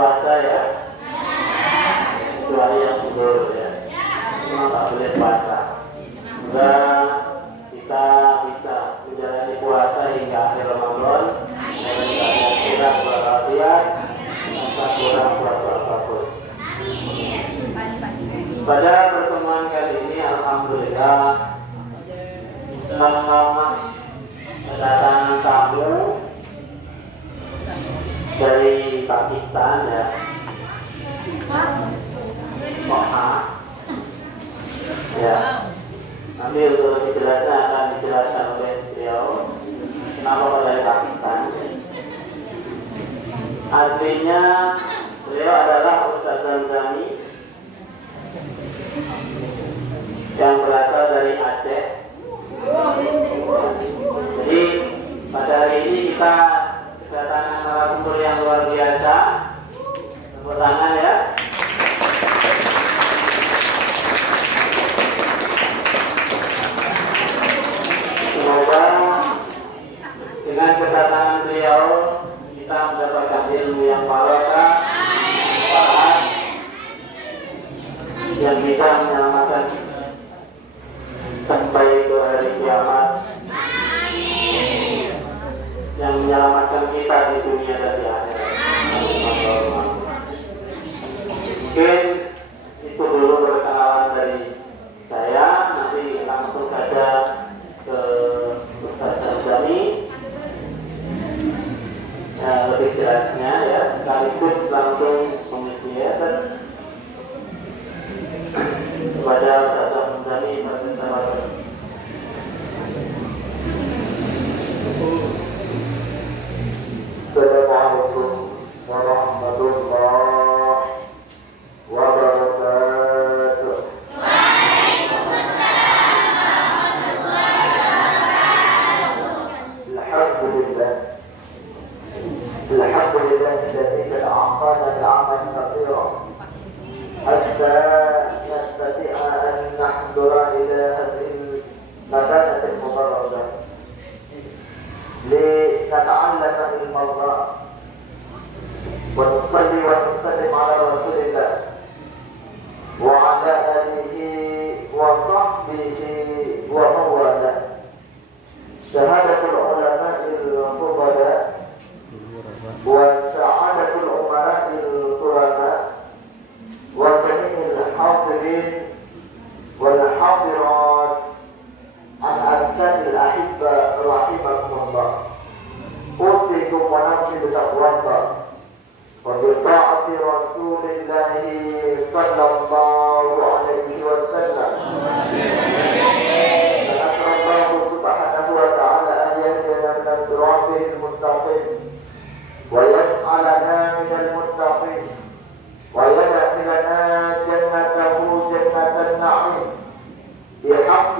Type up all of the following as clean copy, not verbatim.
puasa ya, kecuali yang tidur ya, memang tak boleh puasa. Semoga kita bisa menjalani puasa hingga akhir Ramadan dengan keadaan sehat walafiat tanpa kurang suatu apapun. Pada pertemuan kali ini alhamdulillah kedatangan tamu dari Pakistan ya. Ya. Nanti untuk dijelaskan akan dijelaskan oleh beliau kenapa dari Pakistan. Aslinya beliau adalah Ustaz Zamzami yang berasal dari Aceh. Jadi pada hari ini kita kedatangan narasumber yang luar biasa. Tepuk tangan ya. Semoga dengan kedatangan beliau kita mendapatkan ilmu yang barokah, manfaat, yang bisa menyelamatkan sampai ke hari kiamat, yang menyelamatkan kita di dunia dan di akhirat. Mungkin itu dulu perkenalan dari saya. Nanti langsung saja ke Ustaz Zamzami lebih jelasnya ya, sekaligus langsung mengisyaratkan kepada Ustaz Zamzami bersama. Assalamualaikum warahmatullahi wabarakatuh. الحمد لله الذي قد أعطانا نعما كثيرة حتى نستطيع أن نحضر إلى هذه المكانة المباركة لنتعلم علم الله ونصلي ونسلم على رسول الله وعلى آله وصحبه ومن والاه. شهادة العلماء الفضلاء وسعادة الأمراء الكرماء وجميع الحاضرين والحاضرات عن أجساد الأحبة رحمكم الله. أوصيكم ونفسي بتقوى الله وبطاعة رسول الله صلى الله عليه وسلم. فنسأل الله سبحانه وتعالى أن يهدينا من الصراط المستقيم ويجعلنا من المتقين ويدخلنا جنته جنة النعيم بحق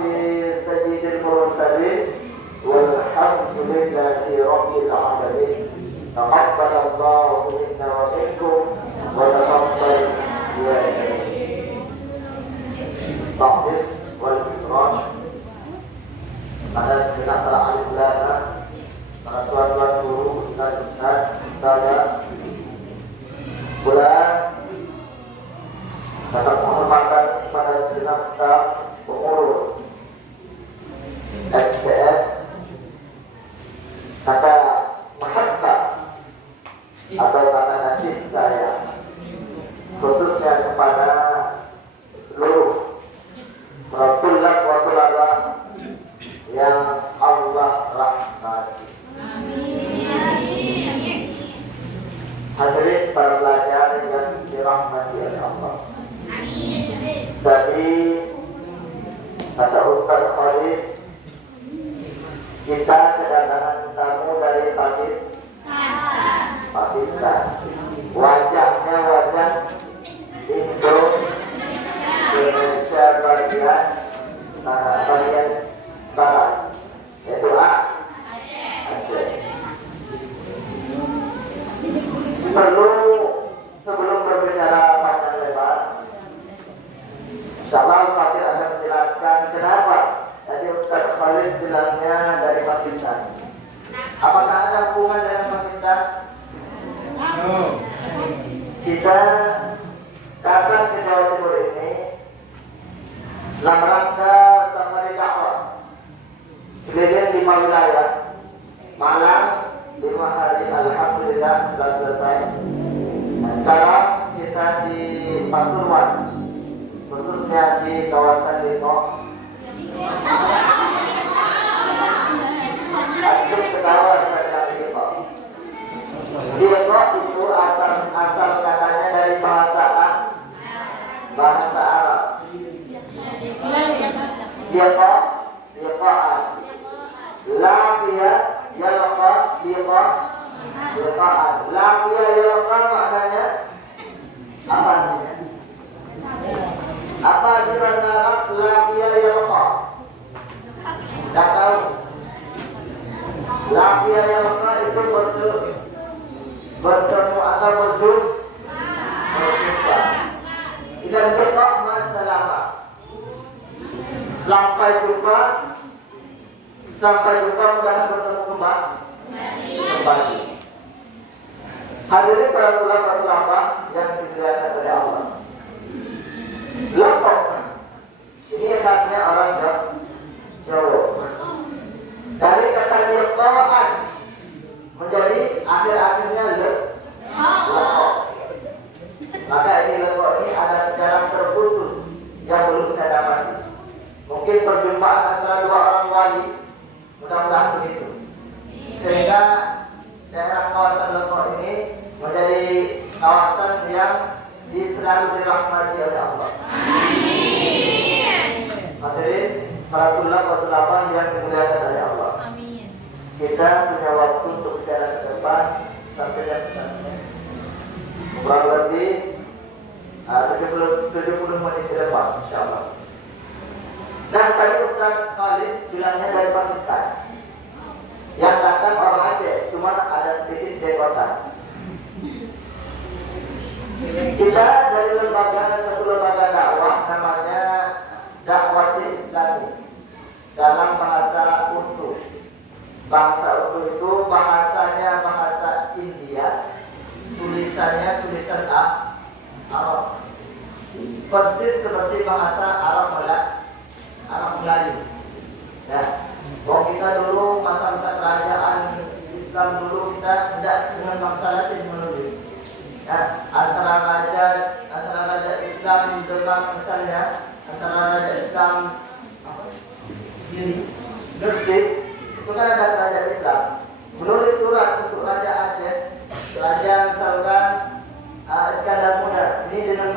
سيد المرسلين والحمد لله رب العالمين. تقبل الله منا ومنكم وتقبل يا التعظيم والإكرام pada segenap para alim ulama, para tuan-tuan guru, ustaz-ustaz, saya pula dapat menghormatkan pada segenap staf pengurus MCS kata mahabbah atau kata nasib saya, khususnya kepada seluruh Rasulullah wa tulabah yang Allah rahmati. Hadirin para pelajar yang dirahmati oleh Allah. Tadi kata Ustaz Khalid, kita kedatangan tamu dari Pakistan. Wajahnya wajah Indonesia bagian barat, yaitu Aceh. Sebelum berbicara panjang lebar, insyaallah Fakir akan menjelaskan kenapa tadi Ustaz Khalid bilangnya dari Pakistan. Apakah ada hubungan dengan Pakistan? kita datang ke Jawa Timur ini dalam rangka safari dakwah keliling 5 wilayah. Malang 5 hari alhamdulillah sudah selesai. Sekarang kita di Pasuruan, khususnya di kawasan Depok. Aku ketawa saya Depok. Depok itu asal katanya dari bahasa Arab. Depok, Depokan. Lafia, yalqa, Depok, Depokan. Lafia, yalqa maknanya apa artinya? Apa di bahasa Arab lafia yalqa? Tak tahu. Lafia yalqa itu bertemu atau berjumpa. Dan berjumpa masalah. Sampai jumpa mudah bertemu kembali. Hadirin para ulama yang dimuliakan oleh Allah. Lopok ini khasnya orang Jawa. Dari kata liqa'an menjadi akhir-akhirnya lopok. Maka ini lopok ini ada sejarah terkhusus yang belum saya dapati. Mungkin perjumpaan antara 2 orang wali, mudah-mudahan begitu. Sehingga daerah kawasan lopok ini menjadi kawasan yang selalu dirahmati oleh Allah. Hadirin para ulama yang dimuliakan oleh Allah. Amin. Kita punya waktu untuk secara ke depan sampai seterusnya. Kurang lebih 70 menit ke depan, insyaallah. Dan tadi Ustaz Khalis bilangnya dari Pakistan. Yang datang orang Aceh, cuma ada sedikit jenggotan. Kita dari satu lembaga dakwah namanya Dakwah Islami dalam bahasa Urdu. Bahasa Urdu itu bahasanya bahasa India, tulisannya tulisan Arab. Persis seperti bahasa Arab Melayu. Ya, kalau kita dulu masa-masa kerajaan Islam dulu kita tidak dengan bangsa Latin menulis. Ya, antara raja Islam di Demak misalnya, antara raja Islam Gresik itu kan ada raja Islam menulis surat untuk raja Aceh, raja misalkan Iskandar Muda. Ini dengan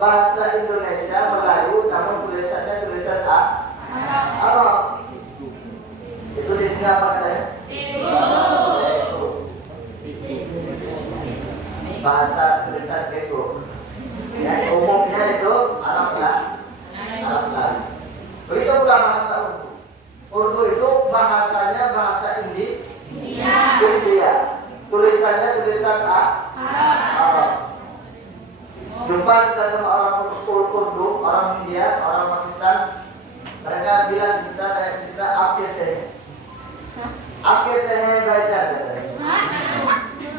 bahasa Indonesia Melayu, namun tulisannya tulisan Arab. Itu di sini apa katanya? Bahasa tulisan itu. Ya, umumnya itu Arab lah. Begitu bukan bahasa Urdu. Urdu itu bahasanya bahasa India. Tulisannya tulisan Arab. Jumpa kita sama orang Urdu, orang India, orang Pakistan. Mereka bilang kita Akhir saya baca katanya.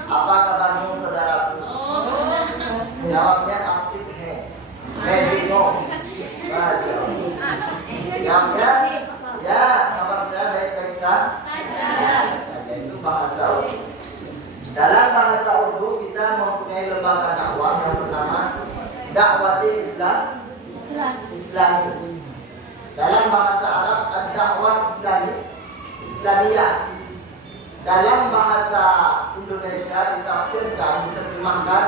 Apa kabarmu saudaraku? Jawabnya aktif bingung. Masya Allah. Jawabnya ya, kabar saya baik-baik saja. Itu bahasa Urdu. Dalam bahasa Urdu kita mempunyai lembaga dakwah yang bernama Dakwah Islami. Dalam bahasa Arab ad-dakwah Islamiyah. Dalam bahasa Indonesia ditafsirkan, diterjemahkan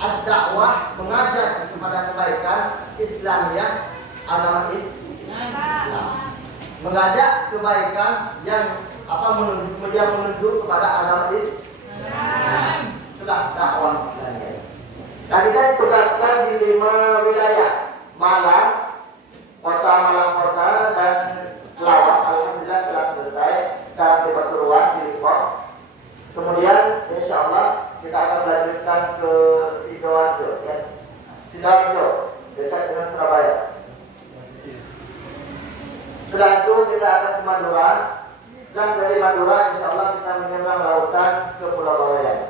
ad-dakwah, mengajak kepada kebaikan, Islamiyah, agama Islam. Mengajak kebaikan yang menuju kepada agama Islam. Itulah dakwah Islamiyah. Nah, kita ditugaskan di 5 wilayah: Malang, Kota Malang Kota, dan Lawang. Alhamdulillah telah selesai. Sekarang di Pasuruan, di Depok. Kemudian insya Allah kita akan melanjutkan ke Sidoarjo, ya. Sidoarjo dekat dengan Surabaya. Setelah itu kita akan ke Madura, dan dari Madura insya Allah kita menyeberang lautan ke Pulau Bawean.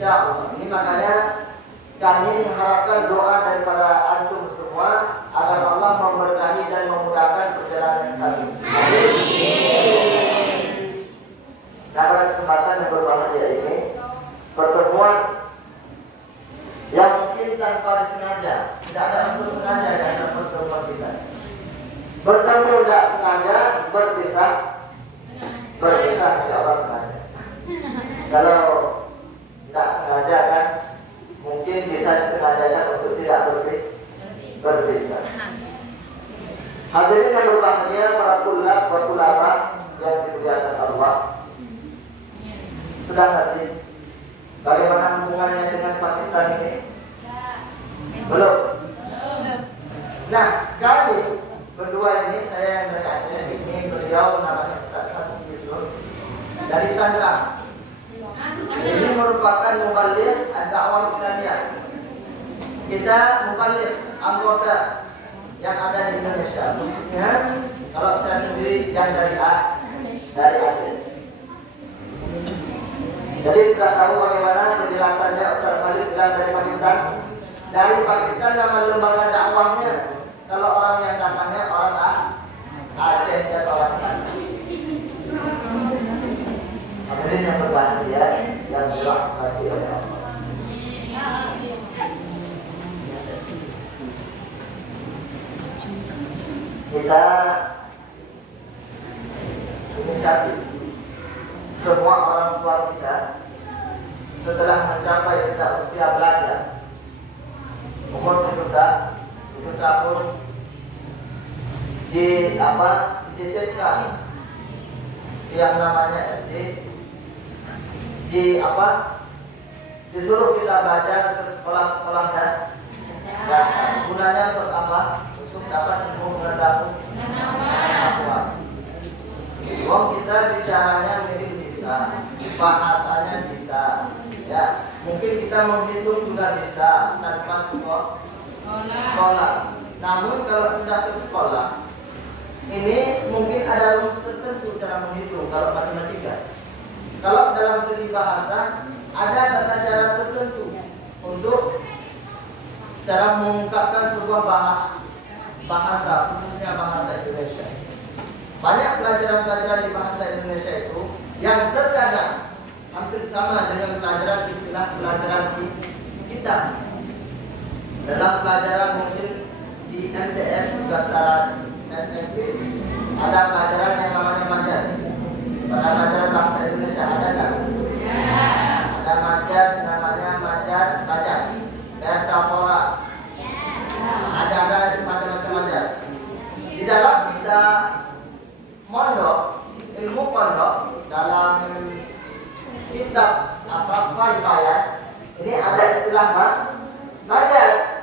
Insya Allah. Ini makanya kami mengharapkan doa daripada antum semua agar Allah memberkahi dan memudahkan perjalanan kami. Amin. Nah, pada kesempatan yang berbahagia ini, pertemuan yang mungkin tanpa disengaja, tidak ada unsur sengaja dalam pertemuan kita. Bertemu tidak sengaja, berpisah insya Allah sengaja. Kalau tidak sengaja kan, mungkin bisa disengajakan untuk tidak berpisah. Hadirin yang berbahagia, para tulab, ulama yang dimuliakan Allah. Sudah hadir. Bagaimana hubungannya dengan Pakistan ini? Belum. Nah, kami berdua ini, saya yang dari Aceh, ini beliau namanya Ustaz Hasan Yusuf dari Tangerang. Ini merupakan mubaligh ad-da'wah Islamiyah. Kita mubaligh anggota yang ada di Indonesia, khususnya kalau saya sendiri yang dari Aceh. Jadi sudah tahu bagaimana penjelasannya Ustaz Khalid bilang dari Pakistan. Dari Pakistan nama lembaga dakwahnya. Kalau orang yang datangnya orang Aceh dan orang Tangerang. Hadirin yang berbahagia yang dirahmati oleh Allah. Kita inisiatif semua orang tua kita setelah mencapai kita usia belajar umur 7 tahun dititipkan yang namanya SD disuruh kita belajar ke sekolah-sekolah dan gunanya untuk apa? Untuk dapat ilmu pengetahuan. Wong kita bicaranya mungkin bisa, bahasanya bisa, ya. Mungkin kita menghitung juga bisa tanpa sekolah. Namun kalau sudah ke sekolah, ini mungkin ada rumus tertentu cara menghitung kalau matematika. Kalau dalam segi bahasa ada tata cara tertentu untuk cara mengungkapkan sebuah bahasa, khususnya bahasa Indonesia. Banyak pelajaran-pelajaran di bahasa Indonesia itu yang terkadang hampir sama dengan pelajaran istilah pelajaran kita. Dalam pelajaran mungkin di MTS juga SMP ada pelajaran yang namanya majas. Pada pelajaran bahasa Indonesia ada nggak? Ada majas, namanya majas, metafora. Ada macam-macam majas. Di dalam kita ilmu pondok dalam kitab Faedah ini ada istilah majas.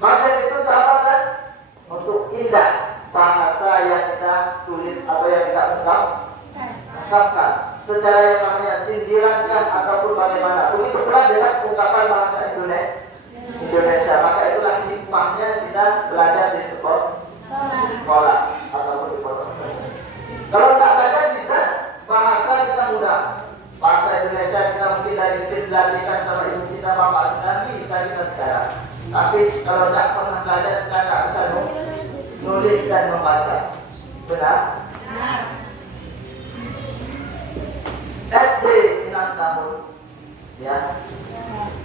Majas itu untuk apa kan? Untuk indah bahasa yang kita tulis atau yang kita ungkapkan secara yang namanya sindirankan ataupun bagaimana. Begitu pula dengan ungkapan bahasa Indonesia. Maka itulah hikmahnya kita belajar di sekolah ataupun di pondok. Kalau tak belajar bisa bahasa kita mudah. Bahasa Indonesia kita mungkin dari kecil dilatihkan sama ibu kita, bapak kita bisa kita bicara. Tapi kalau tak pernah belajar kita tak bisa nulis dan membaca. Benar? SD 6 tahun, ya.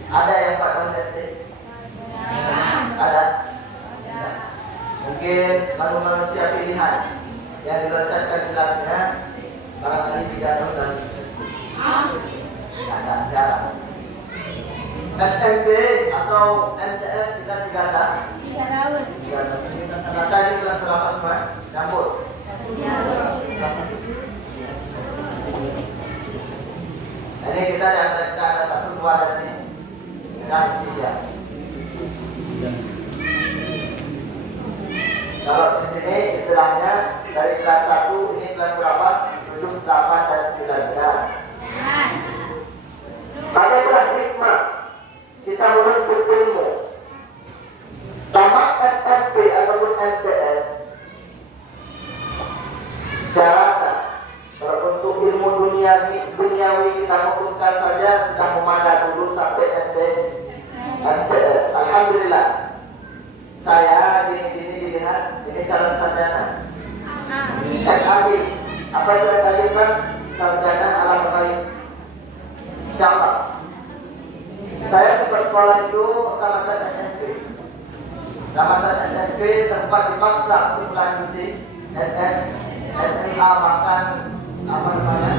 Ada yang 4 tahun SD? Ada? Mungkin manusia pilihan yang dilecehkan jelasnya barangkali 3 tahun dan ada jarang. SMP atau MTS kita 3 tahun. 3 tahun. Tadi kelas berapa semua? Campur. Ini kita di antara kita ada 1, 2 dan 3. Kalau di sini istilahnya dari kelas 1 ini kelas berapa? 7, 8 dan 9. Maka itulah hikmah kita menuntut ilmu. Tamat SMP ataupun MTS, saya rasa kalau untuk ilmu duniawi kita fokuskan saja sudah memadai. SMT, alhamdulillah. Saya dilihat ini calon sarjana. SAD, apa itu SAD Pak? Sarjana alam baik. Insyaallah. Saya sempat sekolah itu tamatan SMP. Tamatan SMP sempat dipaksa untuk melanjuti SMA bahkan apa namanya?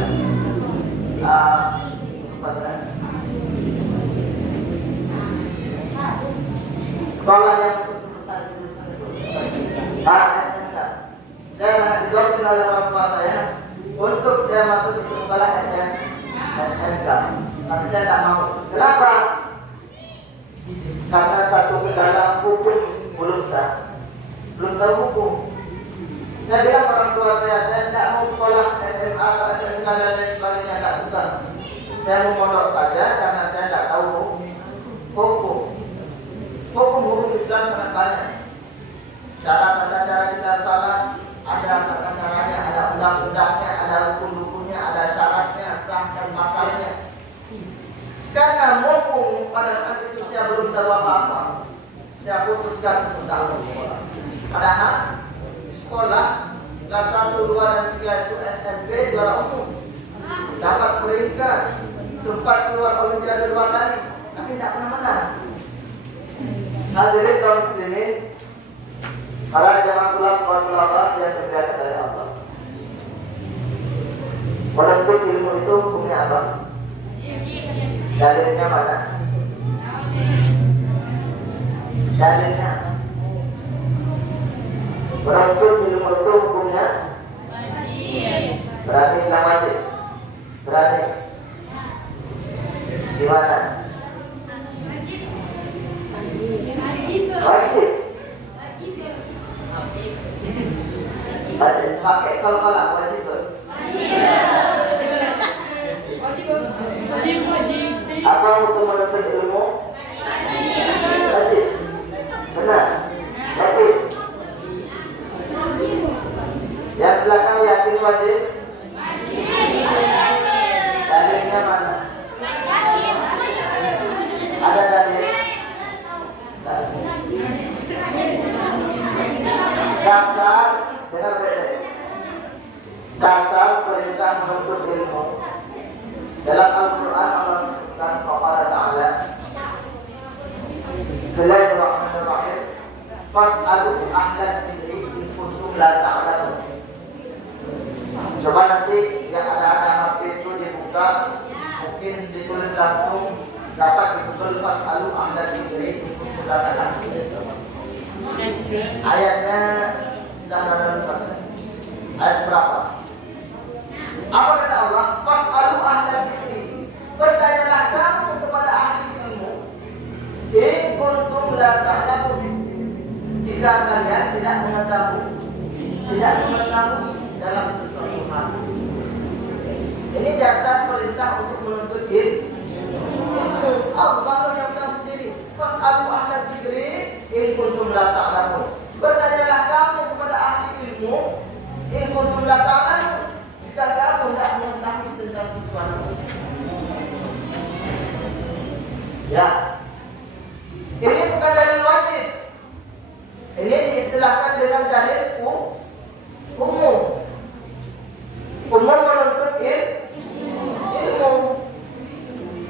Sekolah yang SMK. Saya sangat didoktrin oleh orang tua saya untuk saya masuk di sekolah SMK. Tapi saya tak mau. Kenapa? Karena satu kendala hukum belum tahu hukum. Saya bilang orang tua saya tidak mau sekolah SMA atau SMK dan lain sebagainya, tak suka. Saya mau mondok saja karena saya tidak tahu hukum. Hukum Islam sangat banyak. Tata cara kita salat ada tata caranya, ada undang-undangnya, ada rukun-rukunnya, ada syaratnya, sah dan batalnya. Karena mumpung pada saat itu saya belum tahu apa-apa, saya putuskan untuk tak sekolah. Padahal di sekolah kelas 1, 2, dan 3 itu SMP juara umum, dapat peringkat, sempat keluar olimpiade 2 kali, tapi tidak pernah menang. Hadirin kaum muslimin, para jamaah yang berkata dari Allah. Menuntut ilmu itu hukumnya apa? Dalilnya mana? Dalilnya apa? Menuntut ilmu itu hukumnya berani bilang wajib? Berani? Di mana? Wajib. Pakai kalau wajib. Apa hukum menuntut ilmu? Wajib. Benar. Wajib. Yang belakang yakin wajib? Dalilnya mana? Ada dalil? Dasar, dengar baik-baik. Dasar perintah menuntut ilmu dalam Al-Quran Allah sebutkan kepada Ta'ala. Bismillahirrahmanirrahim. Fas'alu ahlan dzikri in kuntum la ta'lamun. Coba nanti yang ada HP itu dibuka, mungkin ditulis langsung, dapat di-Google fas'alu ahlan dzikri in kuntum la ta'lamun. Ayatnya ayat berapa? Apa kata Allah? Fas'alu ahlan dzikri. Bertanyalah kamu kepada ahli ilmu. In kuntum la ta'lamun. Jika kalian tidak mengetahui dalam sesuatu hal. Ini dasar perintah untuk menuntut ilmu. Allah yang bilang sendiri. Fas'alu ahlan dzikri in kuntum la ta'lamun. Bertanyalah kamu kepada ahli ilmu. In kuntum la ta'lamun. Jika kamu tidak mengetahui tentang sesuatu. Ya. Ini bukan dalil wajib. Ini diistilahkan dengan dalil umum. Umum menuntut ilmu.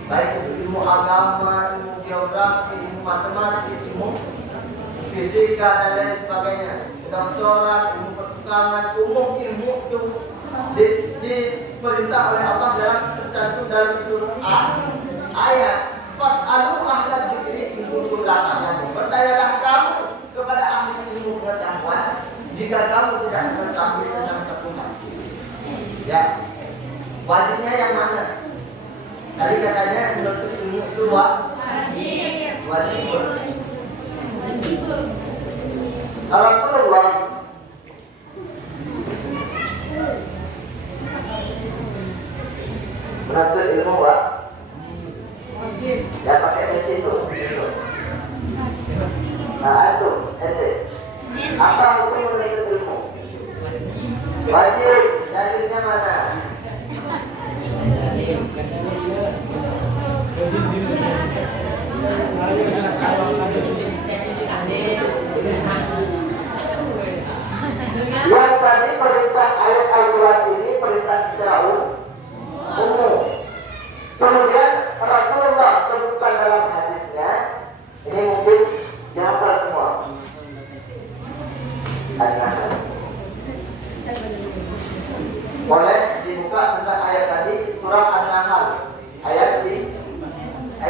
Baik itu ilmu agama, ilmu geografi, ilmu matematik, ilmu fisika dan lain sebagainya. Kedokteran, ilmu pertukangan, umum ilmu itu diperintah oleh Allah dalam tercantum dalam itu ayat. Fas'alu ahlan dzikri in kuntum la ta'lamun. Bertanyalah kamu kepada ahli ilmu pengetahuan jika kamu tidak mengetahui tentang satu hal. Ya. Wajibnya yang mana? Tadi katanya menuntut ilmu itu wajib. Rasulullah menuntut ilmu ya pakai mesin itu. Nah itu, apa hukum menuntut ilmu? Wajib. Dalilnya mana?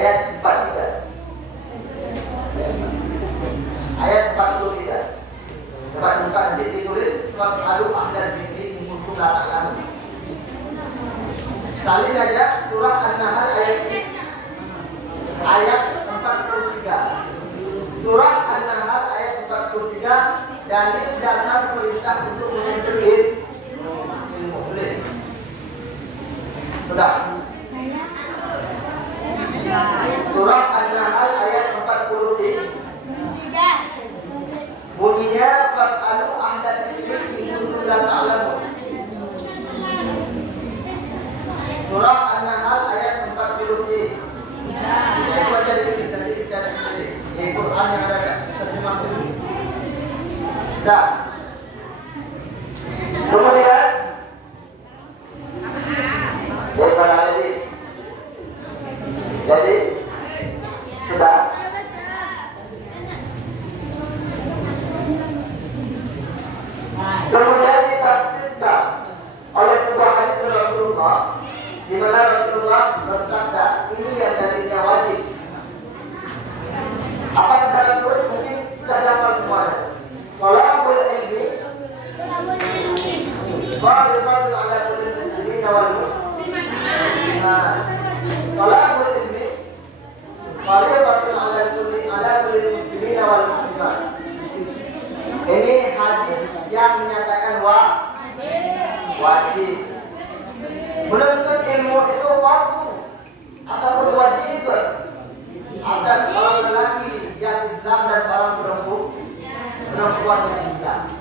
ayat 43. Ayat 43. Dapat buka nanti ditulis Fas'alu ahlal dzikri in kuntum la ta'lamun. Salin aja surah An-Nahl ayat 43. Surah An-Nahl ayat 43 dalil dasar perintah untuk menuntut ilmu. Tulis. Sudah. Surah An-Nahl ayat 43. Bunyinya fas'alu ahlal dzikri in kuntum la ta'lamun. Surah An-Nahl ayat 43. Itu aja ditulis nanti dicari sendiri. Di Quran yang ada terjemah ini. Dah. Kemudian jadi sudah. Kemudian ditafsirkan oleh sebuah hadis Rasulullah di mana Rasulullah bersabda, ini yang dalilnya wajib. Apa kata Rasul? Mungkin sudah hafal semuanya. Talabul ilmi fardun ala kulli muslimin wal muslimat. Talabul ilmi fardun ala kulli muslimin wal muslimat. Ini hadis yang menyatakan wajib. Menuntut ilmu itu fardu ataupun wajib atas orang lelaki yang Islam dan orang perempuan yang Islam.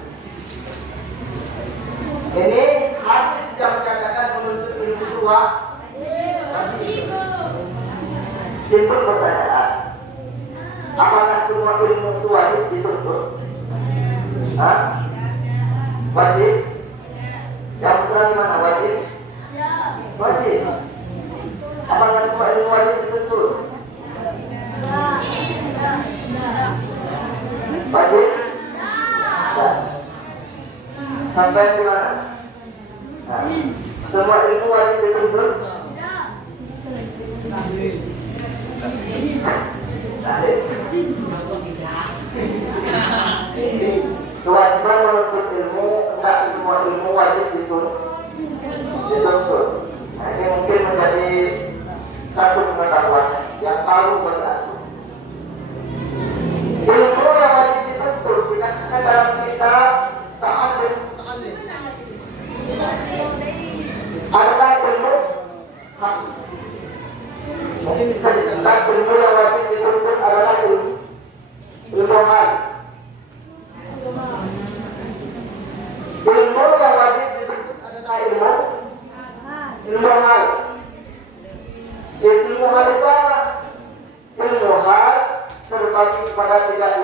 Ini hadis yang menyatakan menuntut ilmu itu wajib. Simpel pertanyaan. Apakah semua ilmu itu wajib dituntut? Wajib? Yang betul di mana wajib? Wajib. Apakah semua ilmu wajib dituntut? Wajib? Sampai di mana? Semua ilmu wajib dituntut? Kewajiban menuntut ilmu, tidak semua ilmu wajib dituntut. Nah, ini mungkin menjadi satu pengetahuan yang baru bagi aku. Ilmu yang wajib dituntut dikatakan dalam kitab Ta'allim. Adakah ilmu? Mungkin bisa dicatat ilmu yang wajib dituntut adalah ilmu hal. Ilmu yang wajib dituntut adalah ilmu hal. Ilmu hal itu apa? Ilmu hal terbagi pada 3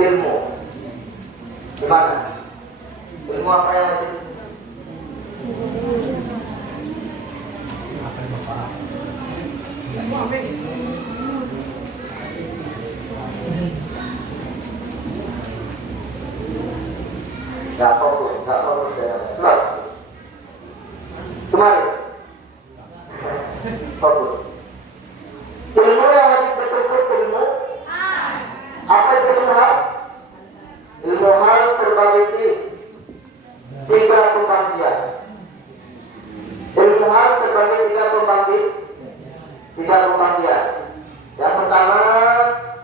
ilmu. Gimana? Ilmu apa yang wajib? Gak fokus surat. Kemarin fokus. Ilmu yang wajib dituntut ilmu apa itu ilmu hal? Ilmu hal terbagi 3 pembagian. Ilmu hal terbagi 3 pembagian. Yang pertama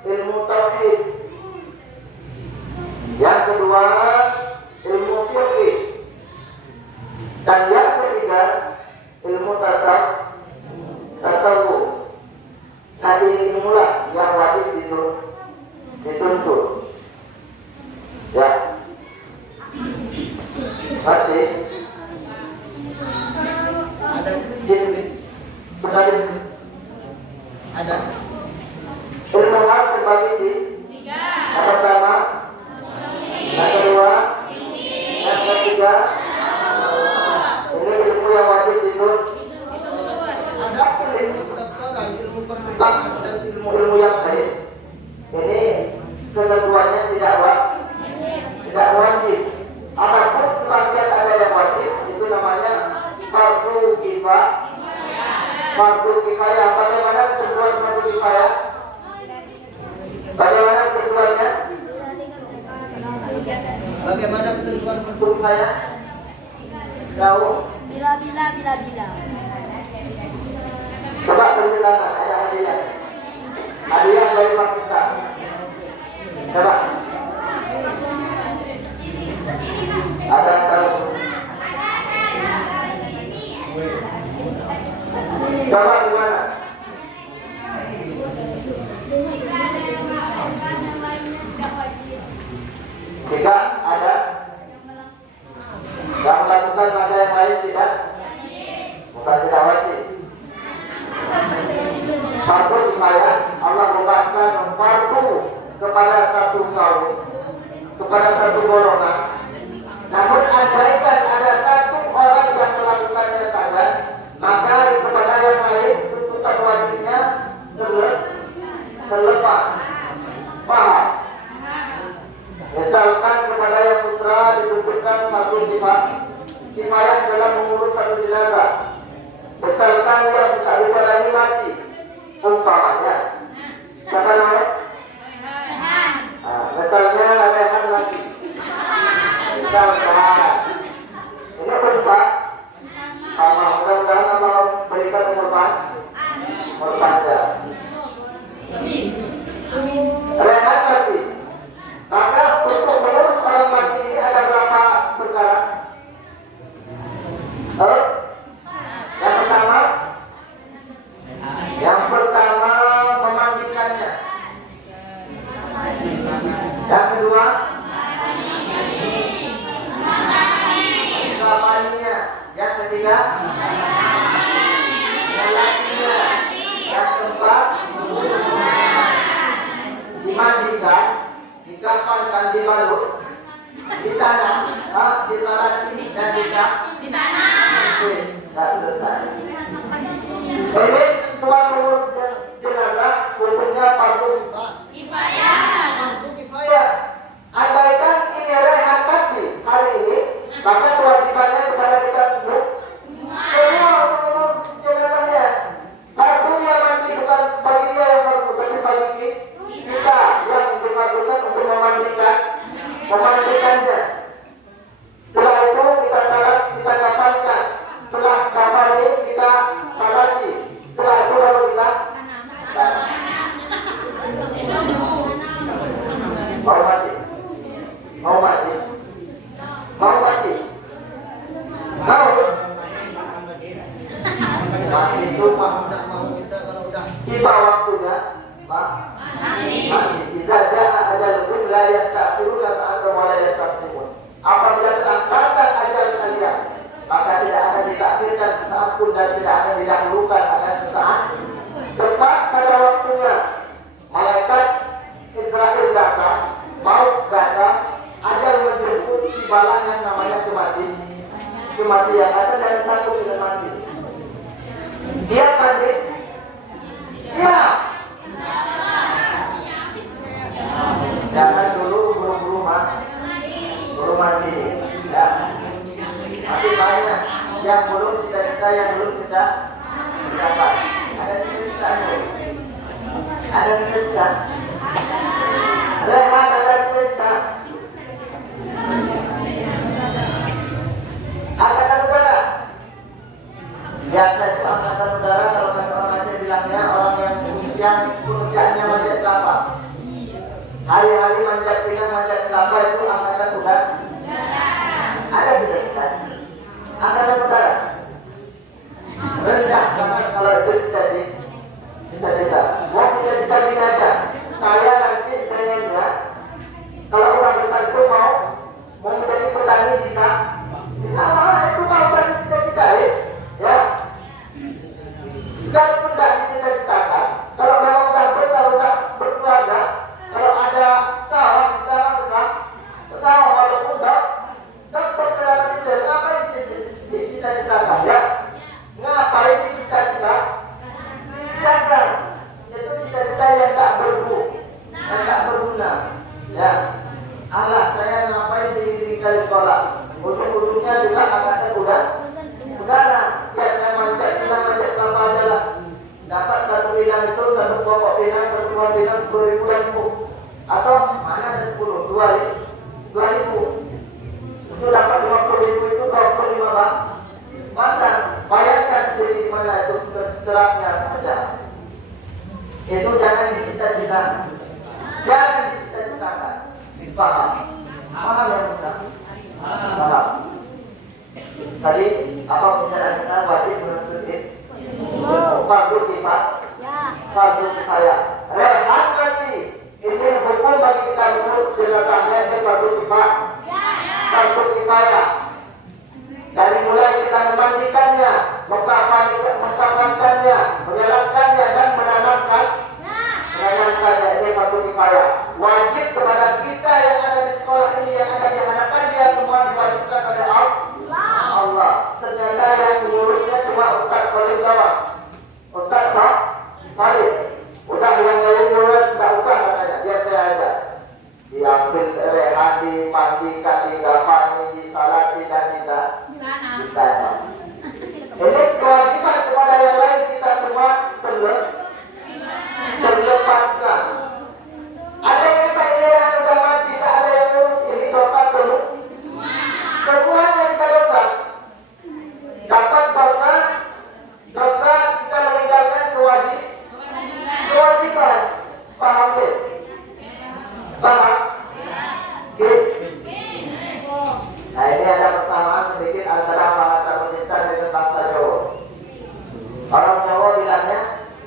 ilmu tauhid. Yang kedua ilmu fikih. Dan yang ketiga ilmu tasawuf. Nah, ini mula yang wajib dituntut. Ya. Masih ada ditulis. Sudah ditulis. Ada. Ilmu hal terbagi di 3. Yang pertama, yang kedua, yang ketiga. Ini ilmu yang wajib dituntut. Ada pun ilmu kedokteran, ilmu penerbangan dan ilmu yang lain. Ini keduanya tidak wajib. Apapun sebagian ada yang wajib, itu namanya fardu kifayah. Fardu kifayah kifayah. Bagaimana ketentuan fardu kifayah? Bagaimana ketentuannya? Bagaimana ketentuan fardu kifayah? Tahu? Bila. Coba berbicara, ada hadiah. Hadiah dari Pakistan. Coba. Ada yang tahu? Coba gimana? Jika ada yang melakukan maka yang lain tidak, bukan tidak wajib. Fardu kifayah Allah membahaskan fardu kepada satu kaum, kepada satu golongan. Namun andaikan ada satu orang yang melakukannya saja, maka kepada yang lain tuntutan wajibnya terlepas. Paham? Misalkan kepada yang putra ditentukan fardu kifayah dalam mengurus satu jenazah. Misalkan yang tidak bisa lagi mati, umpamanya, siapa namanya? Misalnya Rehan mati. Misalkan ini berubah, mudah-mudahan Allah berikan korban, bertanda. Rehan mati. Maka untuk mengurus orang mati ini ada berapa perkara? Yang pertama memandikannya. Yang kedua mengkamaninya. Yang ketiga melatihnya. Yang keempat dimandikan, dikafankan, dibalut, ditanam, disalati dan ditanam. Sudah selesai. Ini ketentuan mengurus jenazah hukumnya fardu kifayah. Andaikan ini Rehan mati hari ini, maka kewajibannya kepada kita semua untuk mengurus jenazahnya. Fardunya mati bukan bagi dia yang fardu, tapi bagi kita yang dimaksudkan untuk memandikannya. Setelah itu kita salat, kita kafankan. Setelah kafani kita salati. Setelah itu baru kita mau mati. Mati itu mau kita kalau udah tiba waktunya, mati. Jika ada lebih layak tak turun saat mulai tak turun. Apabila telah datang ajal kalian, maka tidak akan ditakdirkan sesaat pun dan tidak akan didahulukan akan sesaat. Tepat pada waktunya, malaikat Israel datang, maut datang, ajal menjemput timbalan yang namanya kematian. Ada dari satu tidak mati. Siap tadi? Siap. Jangan dulu buru-buru mati. Ya. Masih banyak yang belum cita-cita, yang belum capai. Ada cita-cita? Ada cita-cita? Rehan ada cita-cita? Angkatan udara. Biasa itu angkatan udara kalau kata orang Aceh bilangnya orang yang pekerjaannya manjat kelapa. Hari-hari manjat pinang, manjat kelapa itu angkatan udara. Ada cita-cita? Angkatan udara. Rendah sangat kalau itu cita-cita. Mau cita-cita ini aja. Saya nanti pengennya kalau udah besar itu mau menjadi petani bisa. Itu kalau tadi cita-cita ya. Sekalipun tidak dicita-citakan, kalau memang udah besar, udah berkeluarga, kalau ada sawah kita besar, sawah walaupun dokter terdapat itu, ngapain dicita-citakan ya? Ngapain dicita-citakan? Itu cita-cita yang tak berguna, ya. Allah, saya ngapain di sekolah? Ujung-ujungnya juga agak tergoda. Udara, ya saya manjat kelapa aja lah. Dapat satu pinang itu, satu pokok pinang, satu buah pinang 10.000 lembu. Atau mana ada 10? 2.000. Itu dapat 50.000 itu 25 batang. Bayangkan sendiri di mana itu terapnya ada. Itu jangan dicita-citakan. Jangan dicita-citakan. Paham? Paham yang benar? Paham. Tadi apa pembicaraan kita wajib menuntut fardu kifayah. Rehat nanti ini hukum bagi kita menurut silaturahmi itu fardu kifayah. Dari mulai kita memandikannya, mengkafankannya, menyalatkannya dan menanamkannya ini fardu kifayah. Wajib kepada kita yang ada di sekolah ini, yang ada di hadapan dia, semua diwajibkan oleh Allah. Ternyata yang mengurusnya cuma Ustaz paling bawah, Ustaz Khalid. Udah yang lain ngurus tak usah katanya, biar saya aja. Diambil rehat, dimandikan, digafani, disalati dan kita. Ini kewajiban kepada yang lain, kita semua terlepaskan. Ada yang kata ini yang sudah mati, tak ada yang ngurus, ini dosa semua. Semuanya kita dosa. Dapat dosa kita meninggalkan kewajiban. Paham ya? Paham? Nah ini ada persamaan sedikit antara bahasa Pakistan dengan bahasa Jawa. Orang Jawa bilangnya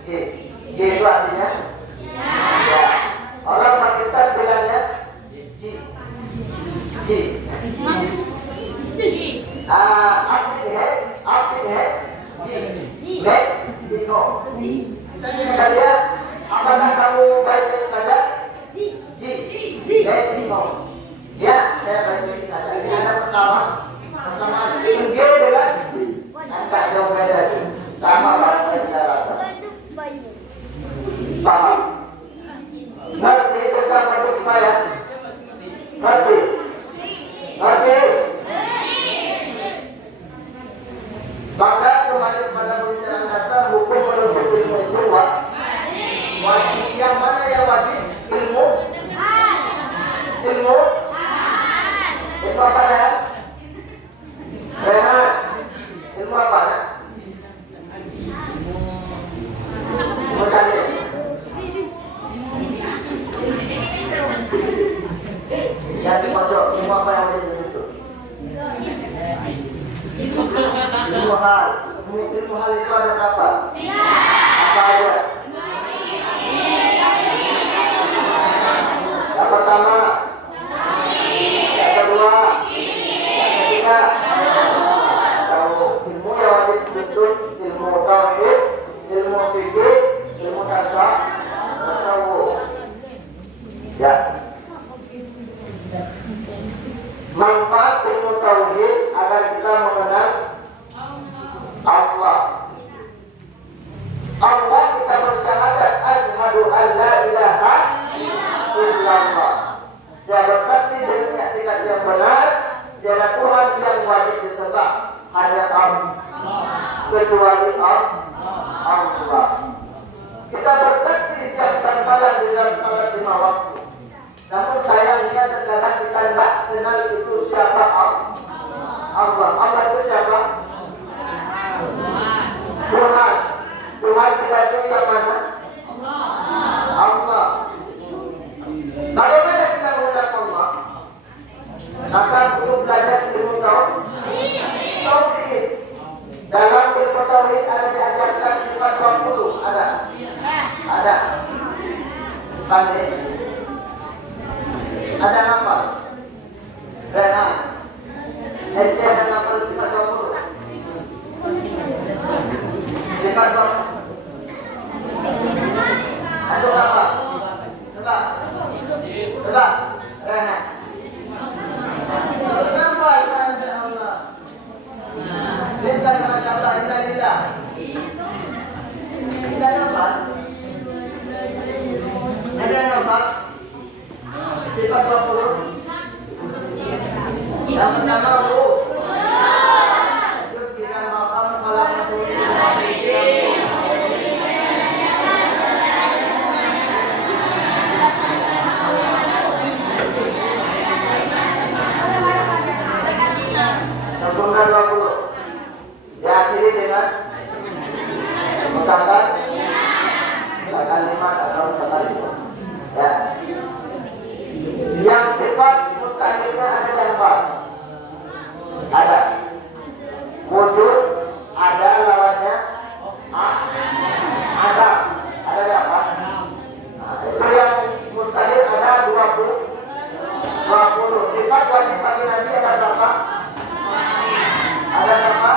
G. G itu artinya ya. Orang Pakistan bilangnya G. Tanya dia, apakah kamu baik-baik saja? Ya, saya baik-baik saja. Ini ada persamaan. G dengan agak jauh beda sih. Sama bahasa kita rasa. Paham? Ngerti tentang fardu kifayah? Ngerti? Maka kembali kepada pembicaraan dasar hukum menuntut ilmu itu wajib. Yang mana yang wajib? Ilmu apa ya? Ilmu apa ya? Ilmu tadi. Yang di pojok, ilmu apa yang ada di situ? Ilmu hal itu ada berapa? Apa aja? Yang pertama, yang kedua, yang ketiga. Ilmu yang wajib dituntut, ilmu tauhid, ilmu fikih, ilmu tasawuf. Ya. Manfaat ilmu tauhid agar kita mengenal Allah kita bersyahadat asyhadu an la ilaha illallah. Saya bersaksi dan menyaksikan yang benar tiada Tuhan yang wajib disembah hanya Allah, kecuali Allah. Kita bersaksi setiap malam di dalam salat 5 waktu. Namun sayangnya terkadang kita tidak kenal itu siapa Allah itu siapa? Tuhan kita itu yang mana? Allah. Bagaimana kita mengenal Allah? Maka untuk belajar ilmu tauhid. Dalam ilmu tauhid ada diajarkan sifat 20. Ada. Pandai. Ada apa? Rehat. Ente ada apa sifat 20? Sifat 20. Ada apa? Coba. Rehat. Kenapa? Masya Allah. Bukan Masya Allah. Innalillah. Ada apa? Ada apa? Sifat 20. Yang pertama ruh. Kita makan kalau kalimat atau kalimat. Ya. Yang sifat mustahilnya ada siapa? Ada. Wujud ada lawannya ada. Ada apa? Nah, itu yang mustahil ada 20. Sifat wajib bagi Nabi ada berapa? Ada berapa?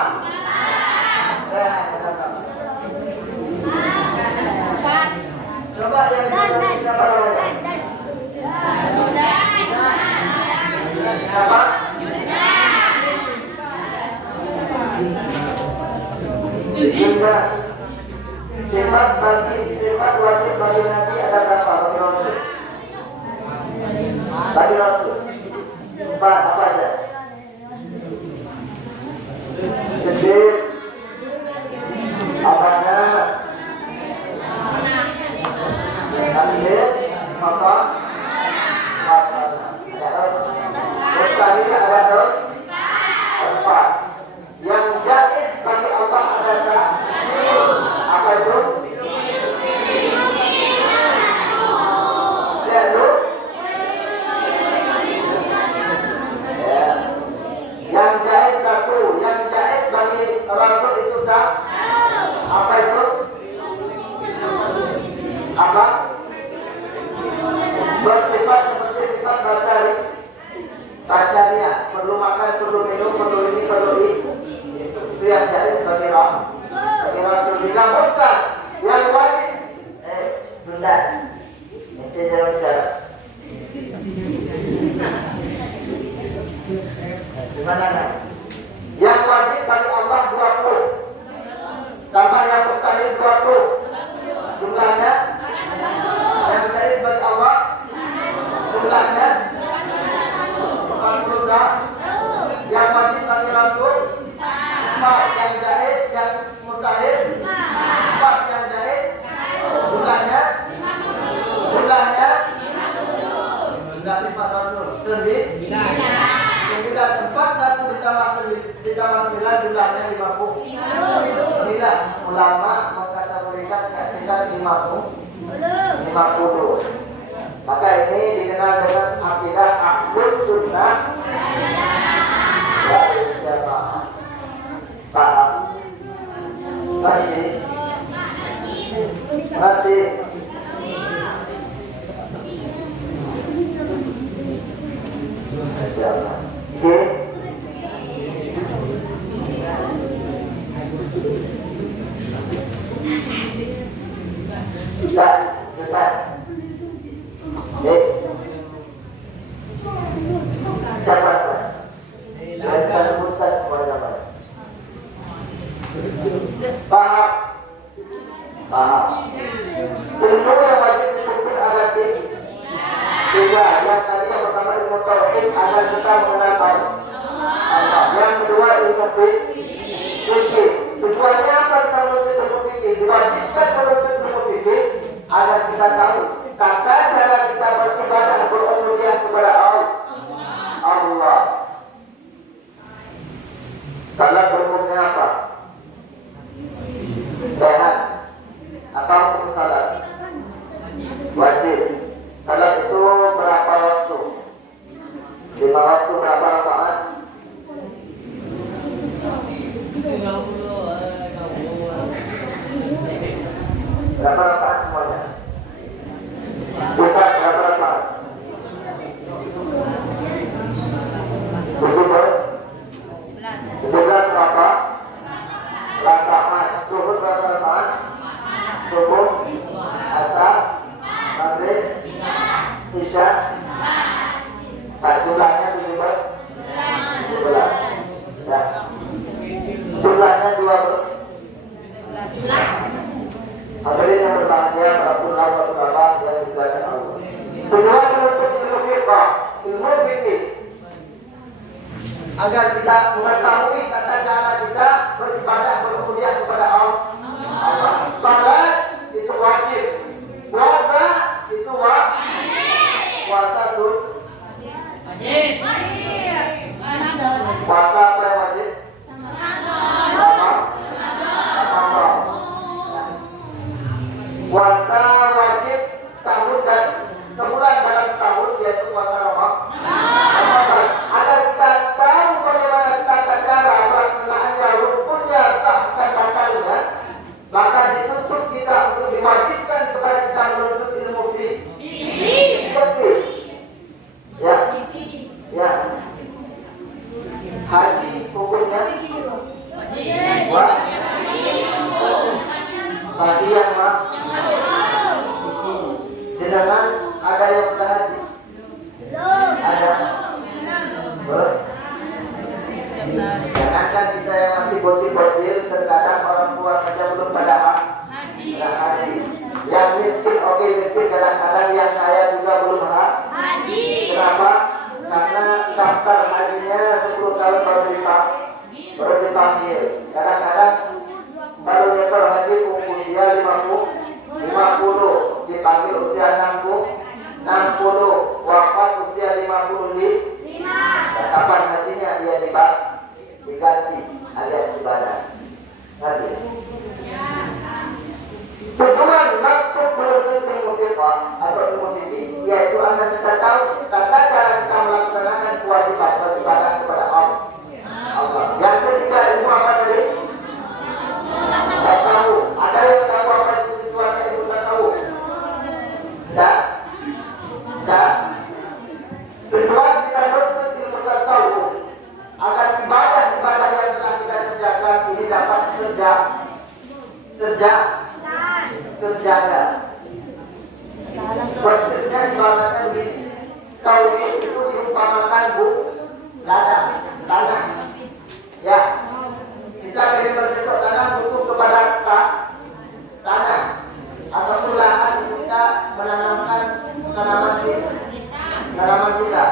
Coba yang siapa namanya? Siapa? Yuda. Sifat wajib bagi Nabi ada berapa? Bagi Rasul. Empat, apa aja? Sedih. Apanya? Kalian, maka mustahil ada empat. Yang jaiz bagi Allah ada apa itu? Lalu yang jaiz satu, yang jaiz bagi Rasul itu apa itu? Apa? Bersifat seperti sifat basyariah, perlu makan, perlu minum, perlu ini, perlu itu yang jaiz bagi Rasul. Dikabulkan yang wajib benda nanti jangan bicara gimana nak? Yang wajib bagi Allah 20 tambah yang mustahil 20 jumlahnya. Yang jaiz bagi Allah jumlahnya 40. Yang wajib bagi Rasul 4. Yang jaiz, yang mustahil 4. Yang jaiz jumlahnya 9 sifat Rasul 9. 4 1 ditambah 9 jumlahnya 50. 9. Ulama mengkategorikan kita 50. Maka ini dikenal dengan akidah Ahlus Sunnah wal Jamaah. Paham? Nanti oke. Cepat. Siapa saya? Saya Ustaz kemana-mana. Paham? Ilmu yang wajib dikumpul ada tiga. Yang tadi yang pertama ilmu tauhid agar kita mengenal Allah. Yang kedua ilmu fikih. Tujuannya apa kita menuntut ilmu fikih? Diwajibkan menuntut ilmu fikih agar kita tahu tata cara kita beribadah beruluhiyah kepada Allah. Salat berhukumnya apa? Sehat. Apa hukum salat? Wajib. Salat itu berapa waktu? 5 waktu berapa rakaat? Berapa rakaat semuanya? Bukan berapa rakaat? 17 berapa? Rakaat. Zuhur berapa rakaat? Subuh, asar, maghrib, isya. Jumlahnya 17. Ya. Jumlahnya 12. Hadirin yang berbahagia, Rasulullah SAW yang disayangkan Allah. Semua menuntut ilmu fikih agar kita mengetahui tata cara kita beribadah berkuliah kepada Allah. Salat itu wajib, puasa itu wajib. Puasa itu puasa apa yang wajib? Puasa puasa wajib tahun dan sebulan dalam tahun, yaitu puasa Ramadan. Agar kita tahu bagaimana tata cara pelaksanaannya, rukunnya, sahkan batalnya, maka dituntut kita untuk diwajibkan kepada kita menuntut ilmu fikih. Ya, ya. Haji hukumnya bagian mas. Jenengan ada yang sudah haji? Ada. Jangankan kita yang masih bocil-bocil, terkadang orang tua saja belum pada haji. Yang miskin oke miskin, kadang-kadang yang kaya juga belum haji. Kenapa? Karena daftar hajinya 10 tahun baru dipanggil. Kadang-kadang baru nyetor haji usia 50 dipanggil usia 60 wafat usia 55. Kapan hajinya dia diganti alias ibadah. Nanti. Tujuan maksud menuntut ilmu fiqh atau ilmu fikih yaitu agar kita tahu tata cara kita melaksanakan kewajiban beribadah kepada Allah. Yang ketiga, ilmu apa tadi? Tahu. Ada yang tahu apa itu tujuannya ilmu tahu? Tidak. Tujuan kita menuntut ilmu tahu agar ibadah-ibadah yang telah kita kerjakan ini dapat terjaga. Persisnya ibaratnya tauhid itu diumpamakan ladang tanah. Ya, kita ingin bercocok tanam butuh kepada tanah ataupun lahan kita menanamkan tanaman kita.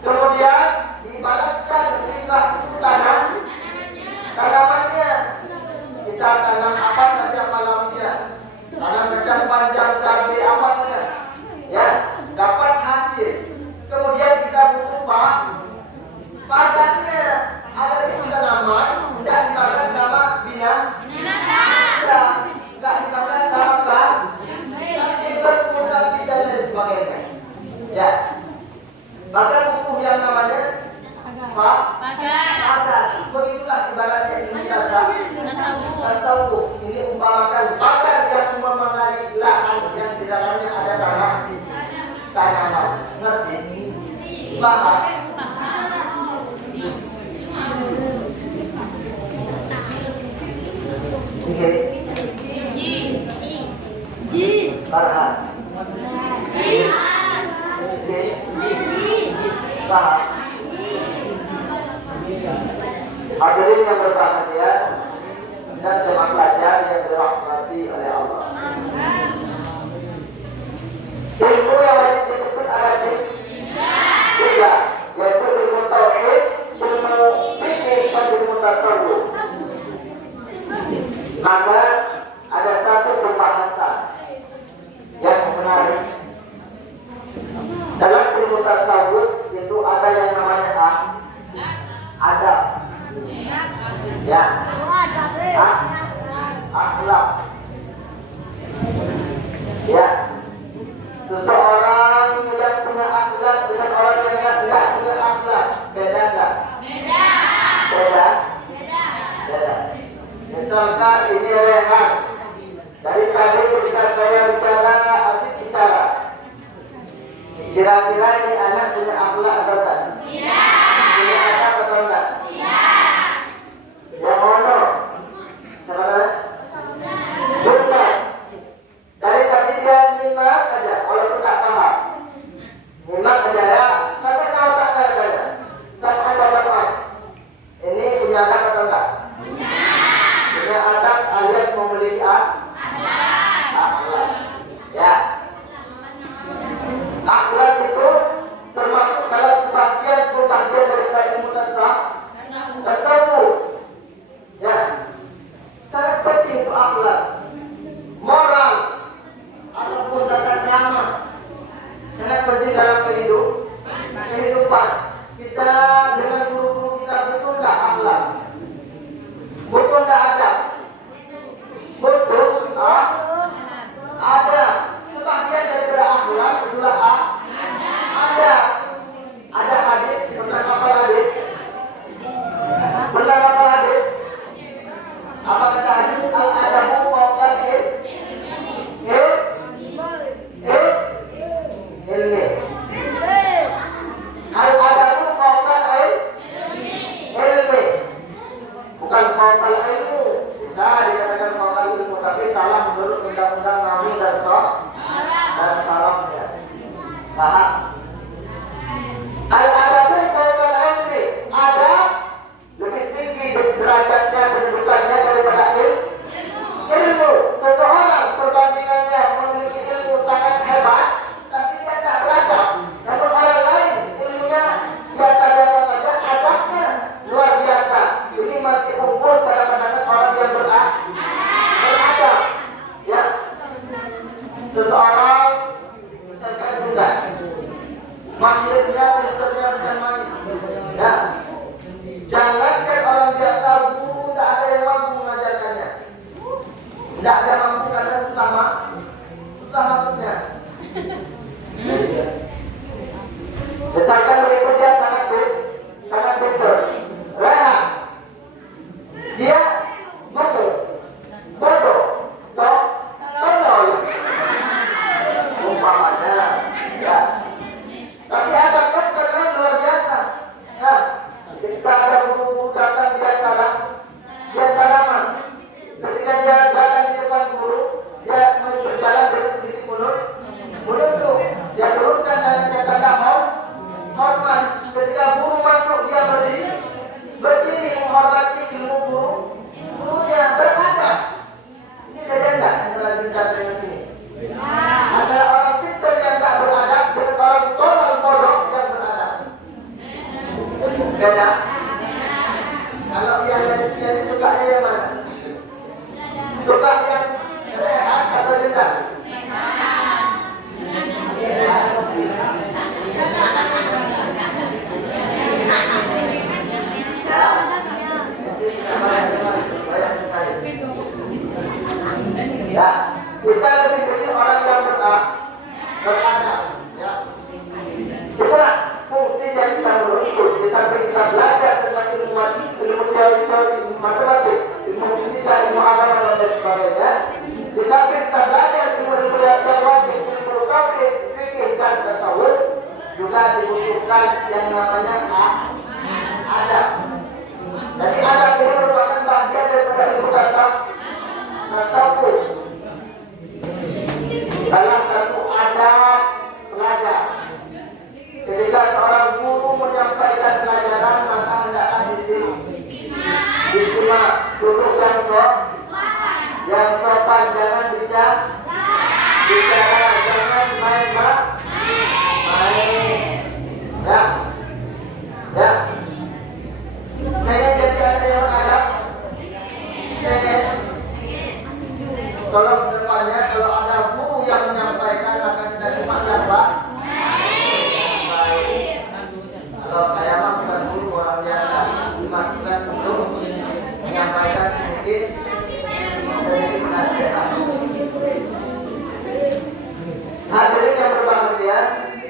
Kemudian diibaratkan fikih tanamannya. Kita tanam apa saja malamnya, tanam kacang panjang, cabai, apa saja, ya dapat hasil. Kemudian kita butuh pakannya agar itu tanaman tidak dimakan sama binatang, tidak dimakan sama sapi, berburu, sapi dan lain sebagainya. Ya, maka butuh yang namanya pakan. Begitulah ibaratnya ilmu tasawuf. Ini umpamakan pakan yang memengari lahan yang di dalamnya ada tanaman. Ngerti? Paham? Paham? Paham? Hadirin yang berbahagia dan jemaah pelajar yang dirahmati oleh Allah. Ilmu yang wajib dituntut ada tiga, yaitu ilmu tauhid, ilmu fikih, dan ilmu tasawuf. Maka ada satu pembahasan yang menarik dalam ilmu tasawuf, itu ada yang namanya adab. Ya, akhlak. Ya, seseorang yang punya akhlak dengan orang yang tidak punya akhlak, beda enggak? Beda. Misalkan ini Rehan. Dari tadi ketika saya bicara, Asyik bicara. Kira-kira ini anak punya akhlak atau tidak? Punya akhlak atau tidak? Yang mana? Sebenarnya? Bukan. Dari tadi dia nyimak aja, walaupun tak paham. Nyimak aja ya, sampai kalau tak saya. Sampai bapak. Ini punya akhlak atau enggak? Punya akhlak alias memiliki akhlak. Ya. Akhlak itu termasuk dalam sebuah Seseorang misalkan juga mahirnya pintarnya bukan main. Ya. Jangankan orang biasa, guru tidak ada yang mampu mengajarkannya. Tidak ada mampu karena susah maksudnya. Misalkan berikutnya sangat pintar. Rehat. Dia bodoh, tolol. Umpamanya, ya. Tapi ada kan luar biasa. Ya. Ketika ada guru datang dia salaman. Ketika dia jalan di depan guru, dia berjalan sedikit mundur tuh. Dia turunkan tangannya tanda hormat. Ketika guru masuk, dia berdiri menghormati ilmu gurunya, beradab. Ini beda antara pintar dengan ini. Antara orang pintar yang tak beradab dengan orang tolol bodoh yang beradab. Beda. Kalau yang jadi suka yang mana? Suka yang rehat atau dendam? Ya, kita lebih pilih orang yang beradab. Ya. Itulah fungsi yang kita menuntut. Di samping kita belajar tentang ilmu teori matematik, ilmu fisika, ilmu agama dan lain sebagainya. Di samping kita belajar ilmu matematik, ilmu tauhid, fikih dan tasawuf, juga dibutuhkan yang namanya adab. Jadi adab ini merupakan bagian daripada ilmu tasawuf. Salah satu adab pelajar. Ketika seorang guru menyampaikan pelajaran, maka hendaklah disimak, duduk yang sopan, jangan bicara, jangan main. Ya. Pengen jadi anak yang adab? Tolong depannya kalau ada guru yang menyampaikan, maka kita simakkan, Pak. Kalau saya mah bukan guru, orang biasa, dimasukkan untuk menyampaikan sedikit nasihat. Hadirin yang berbahagia,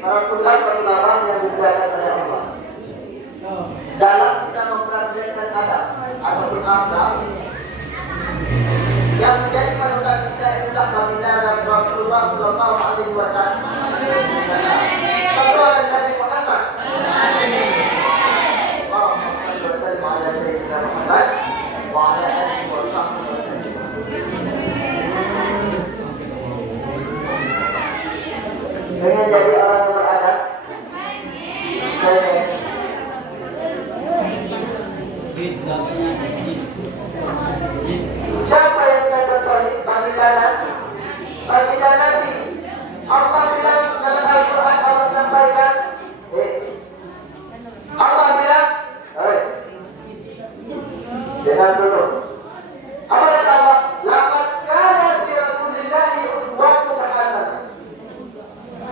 para ulama yang dimuliakan oleh Allah. Dalam kita mempraktikkan adab atau berakhlak, yang menjadi panutan kita itulah baginda dan Rasulullah Sallallahu Alaihi Wasallam. Sallallahu Nabi Muhammad. Dengan jadi orang yang beradab, siapa yang kita contohi? Baginda Nabi. Allah bilang dalam Al-Quran, Allah sampaikan, Allah bilang, jangan dulu. Apa kata Allah? Laqad kana fi Rasulillahi uswatun hasanah.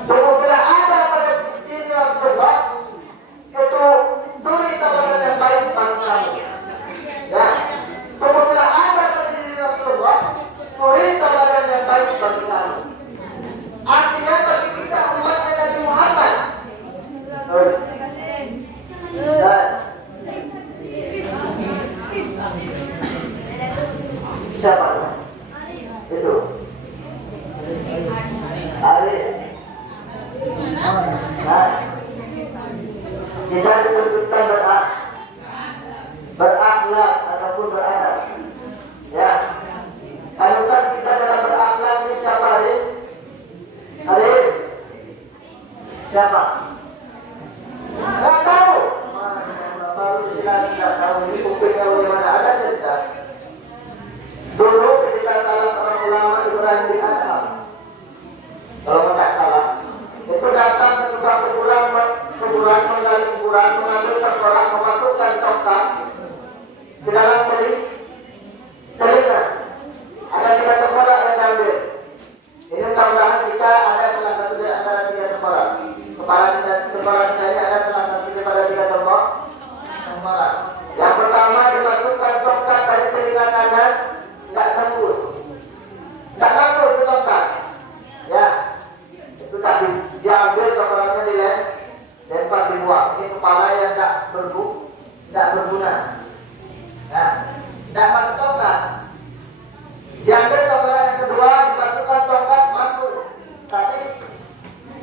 Sungguhlah ada pada diri Rasulullah itu suri tauladan yang baik bagi kamu. Ya, sungguhlah ada pada diri Rasulullah suri tauladan yang baik bagi kamu. Artinya bagi kita umatnya Nabi Muhammad. Siapa? Itu Ari. Kita ditunjukkan berakhlak ataupun beradab. Ya. Anutan kita dalam berakhlak ini siapa, Ari? Arif? Siapa? Tidak tahu. Baru jelas tidak tahu. Ini kupingnya bagaimana ada cerita. Dulu ketika salah seorang ulama Ibrahim bin Adham, kalau tidak salah, itu datang ke sebuah kuburan, menggali kuburan, mengambil tengkorak, memasukkan tongkat ke dalam telinga. Ada 3 tengkorak yang diambil. Ini mudah-mudahan kita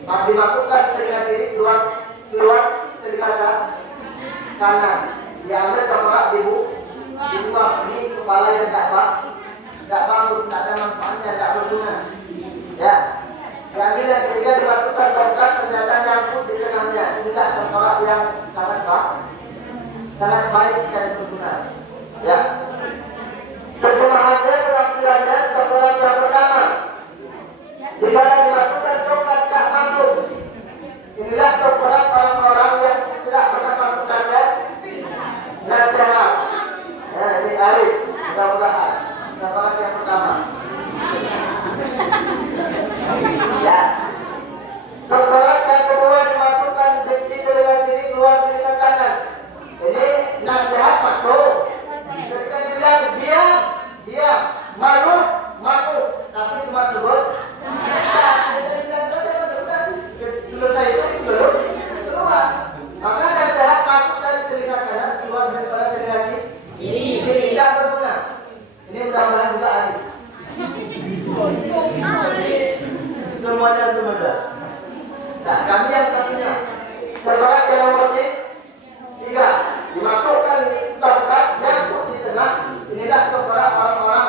dimasukkan telinga kiri, keluar telinga kanan. Diambil coklat dibuang. Ini kepala yang tidak bagus, tidak ada manfaatnya, tidak berguna. Ya. Diambil yang ketiga, dimasukkan coklat, ternyata nyangkut di tengahnya. Inilah coklat yang sangat baik dan berguna. Ya. Terjemahannya, penafsirannya, coklat yang pertama. Jika dimasukkan coklat tak masuk, inilah coklat orang-orang yang tidak pernah masuk nasihat. Nah, ini Arif, mudah-mudahan. Coklat yang pertama. Ya. Coklat yang kedua dimasukkan di telinga kiri, keluar telinga kanan. Ini nasihat masuk. Ketika dibilang diam, malu, tapi cuma sebut. Selesai itu belum keluar. Maka nasihat masuk dari telinga kanan, keluar daripada telinga kiri. Ini tidak berguna. Ini mudah-mudahan juga ada. Semuanya benar. Nah, kami yang satunya. Coklat yang nomor 3 dimasukkan coklat nyangkut di tengah. Inilah coklat orang-orang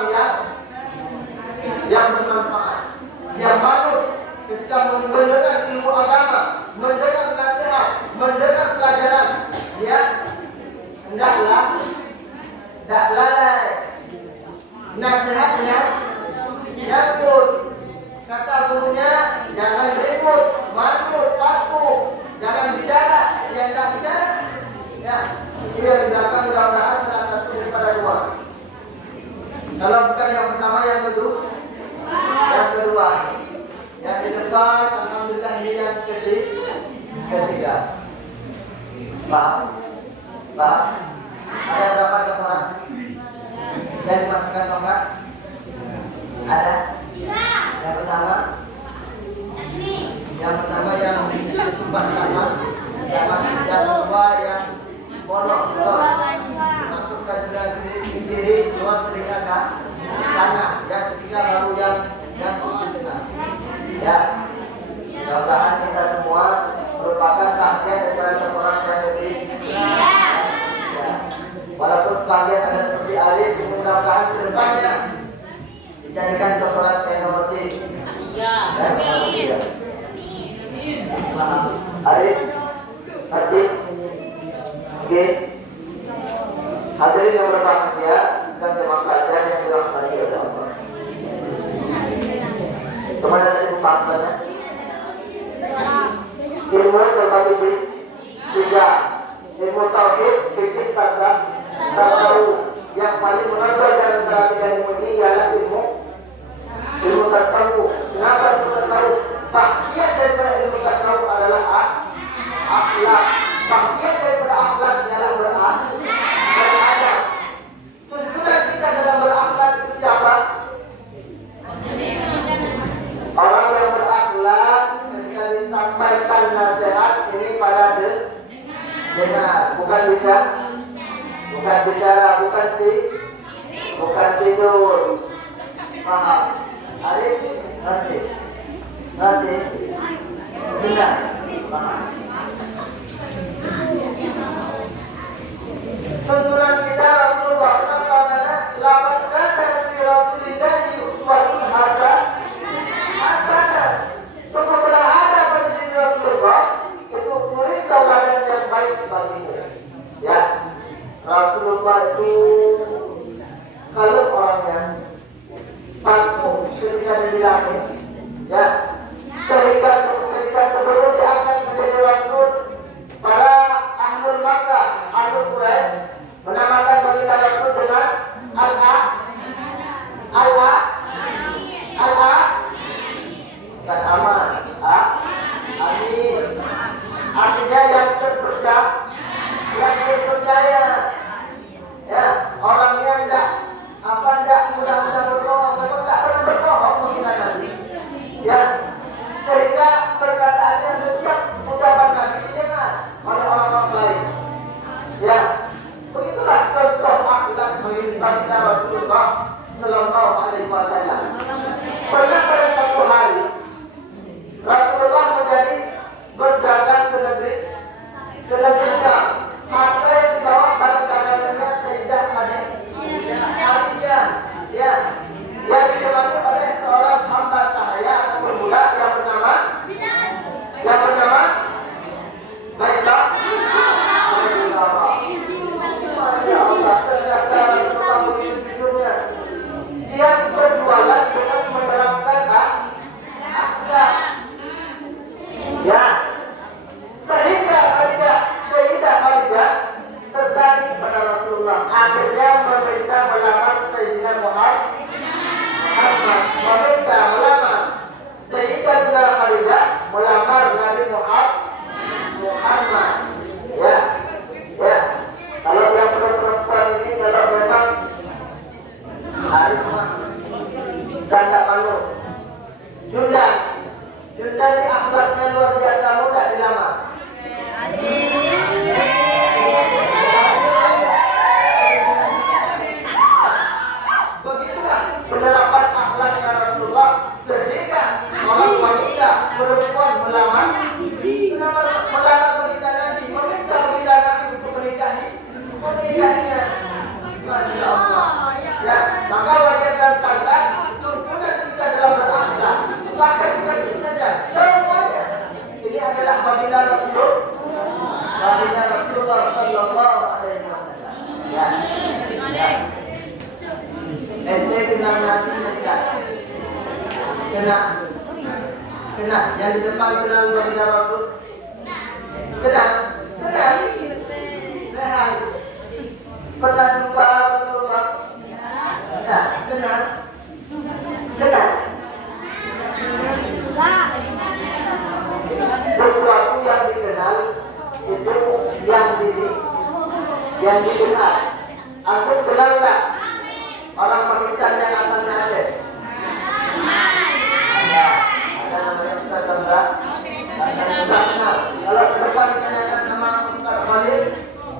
yang bermanfaat, yang manut ketika mendengar ilmu agama, mendengar nasihat, mendengar pelajaran. Dia hendaklah lalai. Nasihatnya nyangkut. Kata gurunya, jangan ribut, manut, patuh, jangan bicara, yang tak bicara. Ya, ini yang di belakang mudah-mudahan salah satu daripada dua. Kalau bukan yang pertama, yang kedua. Yang di depan, alhamdulillah ini yang ketiga. Paham? Ada berapa coklat? Dan dimasukkan coklat? Ada? Yang pertama yang sumpah sama, yang kedua yang bolong, masukkan telinga kiri, keluar telinga kanan. Yang ketiga baru yang di tengah. Ya, mudah-mudahan kita semua merupakan bagian daripada coklat yang lebih. Ya, walaupun sebagian ada seperti Alif, mudah-mudahan ke depannya dijadikan coklat yang nomor 3. Amin. Arif, Hati, Oke. Hadirin yang berbahagia dan teman pelajar yang dirahmati oleh Allah. Kemana tadi pembahasannya? Ilmu terbagi 3. Ilmu tauhid, fikih, tasawuf. Yang paling menonjol dari antara 3 ilmu ini ialah ilmu tasawuf. Kenapa ilmu tasawuf? Bagian daripada ilmu tasawuf adalah akhlak. Bagian daripada akhlak ialah beradab. Tuntunan kita dalam berakhlak itu siapa? Orang yang berakhlak ketika disampaikan nasihat ini pada dengar, bukan bicara, bukan tidur. Paham? Arif, nanti dengar. Paham? Tuntunan kita Rasulullah karena lakukan dari Rasulullah uswatun hasanah. Setelah ada pada diri Rasulullah itu murid tauladan yang baik bagimu. Ya, Rasulullah itu kalau orangnya patuh ketika dibilangin, ya, ketika sebelum diangkat menjadi Rasul, para ahlul Makkah, ahlul Quraisy menamakan baginda Rasul dengan bukan aman, amin. Artinya yang terpercaya, ya, orangnya enggak mudah-mudah berbohong, memang enggak pernah berbohong menghina Nabi, ya, sehingga perkataannya setiap ucapan Nabi didengar oleh orang-orang lain, ya. Begitulah contoh akhlak baginda Rasulullah Sallallahu Alaihi Wasallam. Pernah pada satu hari Rasulullah menjadi jadi akhlaknya luar biasa mudah dilamar. Begitulah penerapan akhlaknya Rasulullah sehingga orang wanita perempuan melamar baginda Nabi, meminta baginda Nabi untuk menikahinya. Masya Allah. Ya, maka wajar dan pantas tuntunan kita dalam berakhlak. Bahkan bukan itu saja, semuanya. Ini adalah baginda Rasulullah Sallallahu Alaihi Wasallam. Ya. Ente kenal Nabi tidak? Kenal. Yang di depan kenal baginda Rasul. Kenal. Pernah jumpa Rasulullah? Kenal. Sesuatu yang dikenal itu yang dilihat. Aku kenal tak orang Pakistan yang asalnya Aceh? Ada namanya Ustaz Chandra. Kalau depan ditanyakan sama Ustaz Khalid,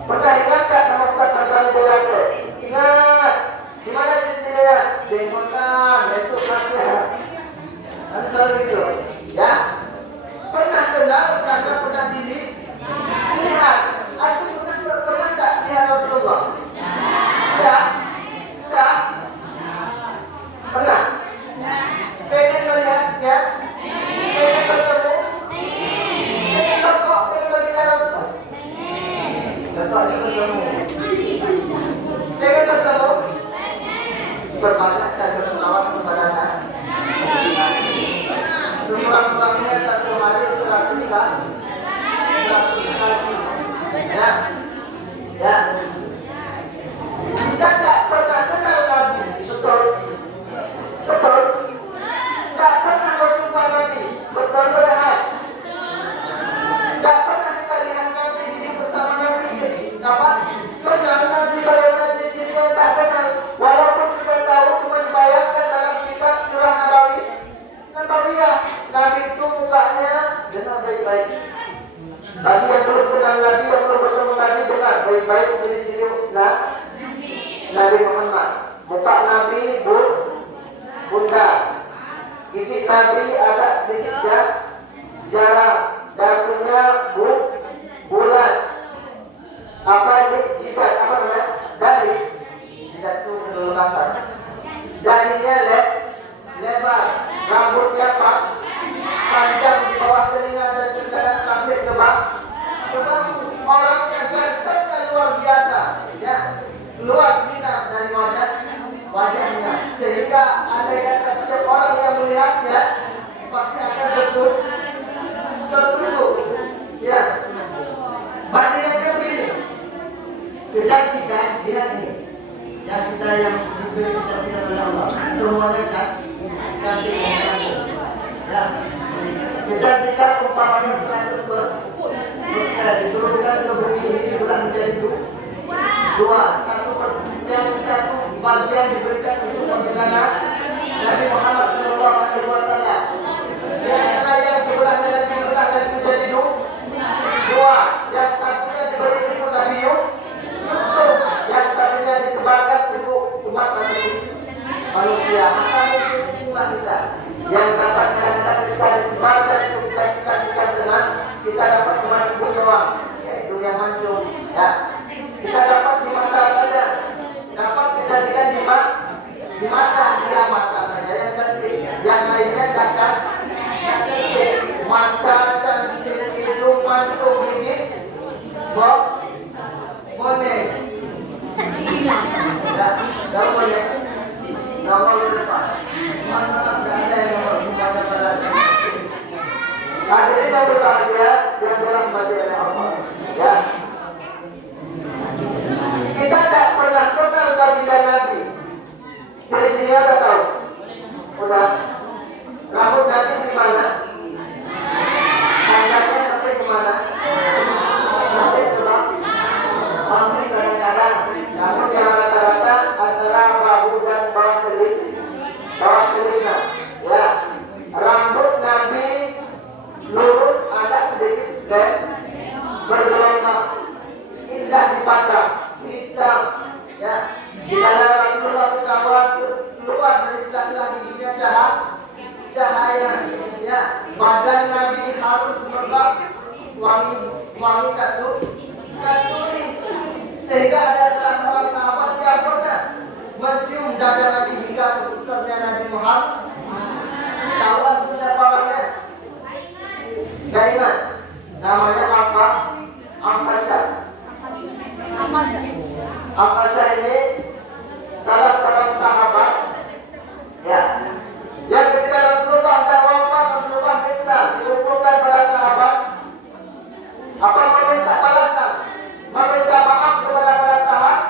pernah ingat tak sama Ustaz Chandra di Aceh? Ingat. Di mana ciri-cirinya? Jenggotan, itu khasnya. Dan selalu gitu, ya. Pernah kenal karena pernah dilihat. Aku pernah tak lihat Rasulullah? Tidak. Pernah? Pengen melihatnya? Pengen bertemu? Pengen berkok dengan baginda Rasul? Berkok ini bertemu. Pengen bertemu? Berbanyak dan berselawat kepada Nabi. Sekurang-kurangnya satu hari 100 kali. Ya. Kita tak pernah kenal Nabi. Betul. Tak pernah berjumpa Nabi. Betul benar. Tak pernah kita lihat Nabi ini bersama Nabi ini. Apa? Kenal Nabi bagaimana ciri-cirinya tak kenal. Walaupun kita tahu cuma dibayangkan dalam kitab surah Nabawi. Nabi itu mukanya dengar baik-baik. Tadi yang belum kenal Nabi, yang belum bertemu Nabi dengar baik-baik ciri-ciri Nabi Muhammad. Muka Nabi bunda, gigi Nabi agak sedikit jarang, dagunya bulat. Apa jidat apa namanya? Dari jidat itu terlalu kasar. Dahinya lebar, rambutnya panjang di bawah telinga dan terkadang sampai ke bawah. Orangnya gantengnya luar biasa, ya, luar sinar dari wajahnya, sehingga andai kata setiap orang yang melihatnya pasti akan tertunduk, ya. Bandingannya begini, kecantikan, lihat ini, yang kita yang diberi kecantikan oleh Allah, semuanya cantik, ya. Kecantikan umpamanya 100% diturunkan ke bumi ini bukan menjadi dua, satu bagian diberikan untuk pembinaan Nabi Muhammad Sallallahu Alaihi Wasallam. Di antara yang sebelahnya lagi menjadi dua, yang satunya diberi untuk Nabi Yusuf, yang satunya disebarkan untuk umat manusia. Maka itulah kita yang katanya kita disebarkan untuk kita dengan kita dapat cuma itu doang, yaitu yang mancung, ya. Kita dapat di mata saja, dapat kecantikan di mata, dia mata saja yang cantik, yang lainnya tak cantik. Mata cantik, hidung mancung, gigi monek. Tahu monek? Nomor depan. Mana ada yang nomor semuanya pada. Hadirin yang berbahagia yang dirahmati oleh Allah, ya. Kita tak pernah kenal baginda Nabi. Ciri-cirinya udah tahu. Udah. Rambut Nabi di mana? Tangannya sampai ke mana? Sampai ke bawah. Sampai kadang-kadang. Namun yang rata-rata antara bahu dan bawah telinga. Ya. Rambut Nabi Oke? Bergelombang, indah dipandang, hitam, ya. Di dalam Rasulullah keluar dari celah giginya cahaya, ya. Badan Nabi harus merbak wangi kasturi, sehingga ada salah seorang sahabat yang pernah mencium dada Nabi hingga sebesarnya Nabi Muhammad. Tahu antum siapa orangnya? Gak ingat? Namanya apa? Amkasya. Amkasya ini salah seorang sahabat, ya. Yang ketika Rasulullah dan wafat, Rasulullah minta dikumpulkan para sahabat, apa meminta balasan, meminta maaf kepada para sahabat.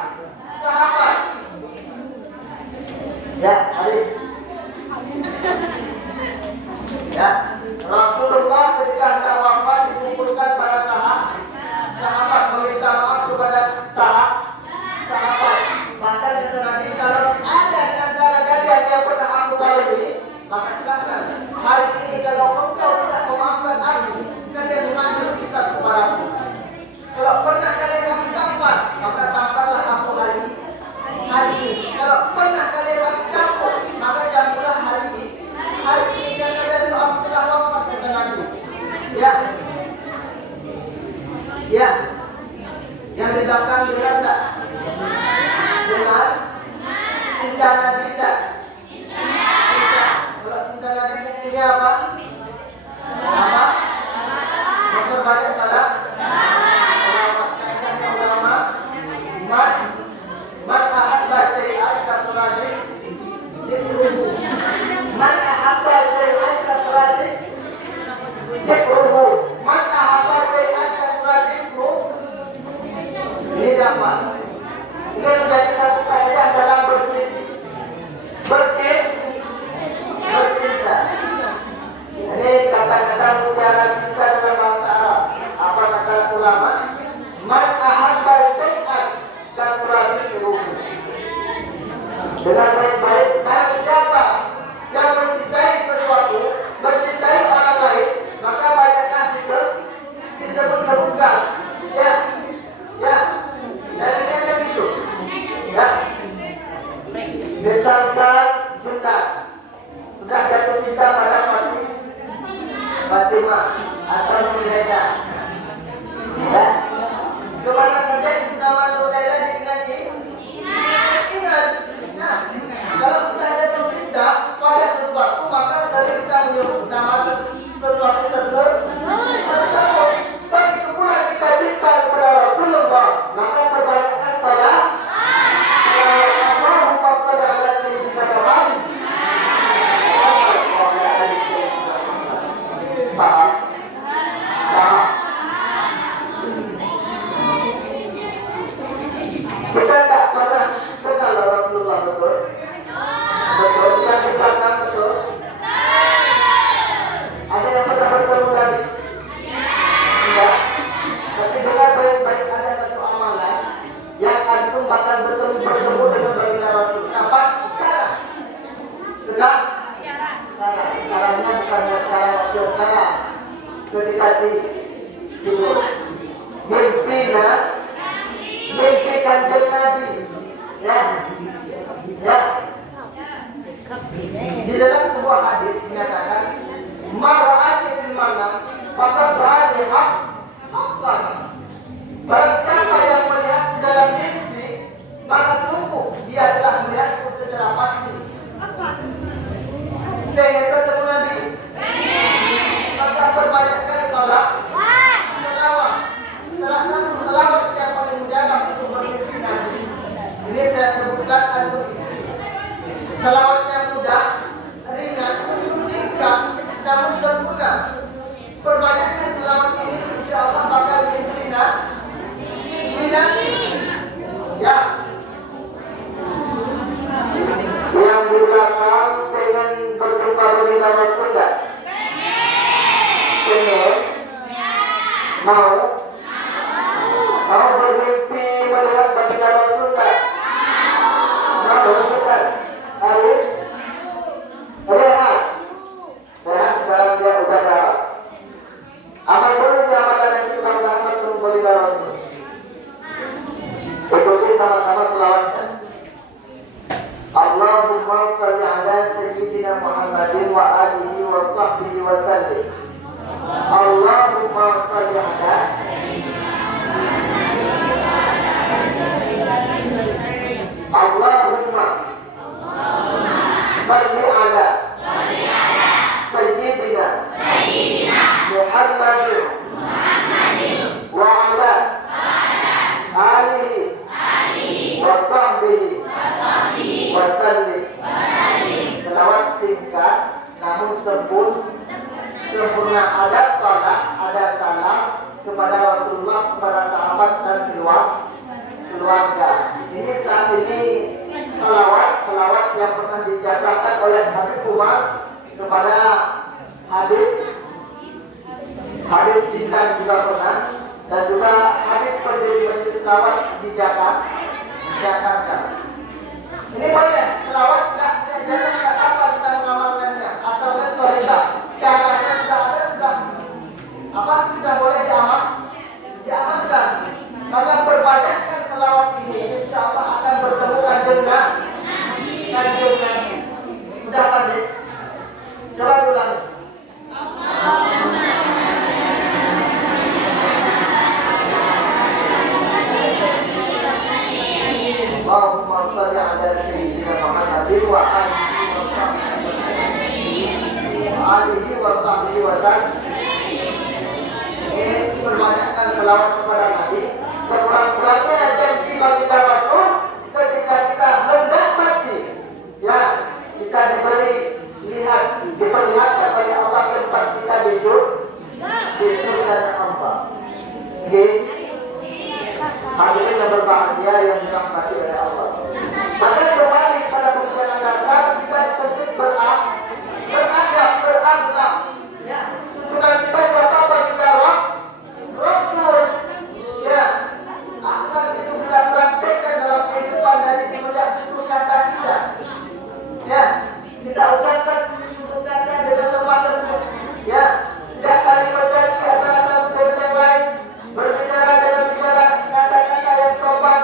Ya, hari. Ya, Rasulullah ketika hendak wafat dikumpulkan para sahabat meminta maaf kepada sahabat. Bahkan kata Nabi, kalau ada di antara kalian yang pernah aku balui, maka silakan hari ini kalau engkau tidak memaafkan aku, kalian mengambil kisah kepadaku. Kalau pernah kalian aku tampar, maka tamparlah aku hari ini. Kalau pernah kalian aku campur, maka campurlah hari ini. Hari ini karena besok aku telah wafat, kata Nabi. Ya. Ya. Yang di belakang jelas tak? Benar? Cinta Nabi tak? Kalau cinta Nabi buktinya apa? Apa? Memperbanyak salah. Kaidahnya ulama. Man ahabba syai'an kasuradi dikruhu. Man ahabba syai'an kasuradi dikruhu. Man ahabba syai'an kasuradi dikruhu. Ini dapat. Ini menjadi satu kaidah dalam bercinta. Ini kata-kata mutiara kita dalam bahasa Arab. Apa kata ulama? Man ahabba syai'an kasuradihi. Dengan baik-baik, karena siapa yang mencintai sesuatu, mencintai orang lain, maka banyakkan disebut-sebutkan. Ya. Dan ini gitu. Ya. Misalkan cinta, sudah jatuh cinta pada Fatimah atau Nurlela. Ya. Kemana saja itu nama Nurlela diingati? Ingat. Nah, kalau sudah jatuh cinta pada sesuatu, maka sering kita menyebut nama sesuatu tersebut. Begitu pula kita cinta kepada Rasulullah, maka perbanyakkan salat. Kita tak pernah kenal Rasulullah, betul? Betul, kita di belakang, betul? Ada yang pernah bertemu lagi? Enggak. Tapi dengar baik-baik, ada satu amalan yang antum bakal bertemu dengan baginda Rasul. Kapan? Sekarang. Sekarangnya bukannya sekarang waktu sekarang. Ketika tidur. Mimpi kanjeng Nabi. Ya. Di dalam sebuah hadis menyatakan, mar'ati fil manam, maka berarti hakkan. Barang siapa yang melihat dalam mimpi, maka sungguh dia telah melihatku secara pasti. Pengen bertemu Nabi, maka perbanyakkan salat. Salah satu selawat yang paling mujarab untuk bermimpi Nabi. Ini saya sebutkan antum ini. Selawatnya mudah, ringan, singkat, namun sempurna. Perbanyakkan selawat ini, insya Allah bakal mimpi Nabi. Ya. Yang di belakang pengen berjumpa dengan Rasul enggak? Pengen? Mau? Mau bermimpi melihat baginda Rasul enggak? Mau bukan? Arif? Rehat? Sekarang dia udah tahu. Amal dulu amalan Muhammadin wa alihi wa sahbihi wa sallim. Allahumma shalli ala Allahumma shalli ala Sayyidina Muhammadin wa ala alihi wa sahbihi wa sallim. Selawat singkat namun sempurna, ada salat, ada salam kepada Rasulullah, kepada sahabat dan keluarga. Ini saat ini selawat yang pernah dicatatkan oleh Habib Umar kepada Habib Jindan juga pernah, dan juga Habib pendiri Masjid Selawat di Jakarta. Ini boleh selawat, tidak jangan tidak apa kita mengamalkannya, asalkan sudah caranya sudah boleh diamalkan. Maka perbanyakkan selawat ini, insya Allah akan bertemu kanjeng Nabi. Sudah pandai? Coba diulangi. Allahumma shalli ala Sayyidina Muhammadin wa alihi wa sahbihi wa sallam. Ini perbanyakkan selawat kepada Nabi. Sekurang-kurangnya janji bagi kita Rasul ketika kita hendak mati, ya kita diperlihatkan oleh Allah tempat kita di surga Allah. Hadirin yang berbahagia yang dirahmati oleh Allah. Maka kembali pada pembicaraan dasar, kita dituntut berakhlak, ya. Bukan kita siapa kita Rasul, ya. Akhlak itu kita praktekkan dalam kehidupan dari semenjak tutur kata kita, ya. Kita ucapkan tutur kata dengan lemah lembut, ya. Tidak saling berjanji antara satu dengan yang lain, berbicara dengan kata-kata yang sopan,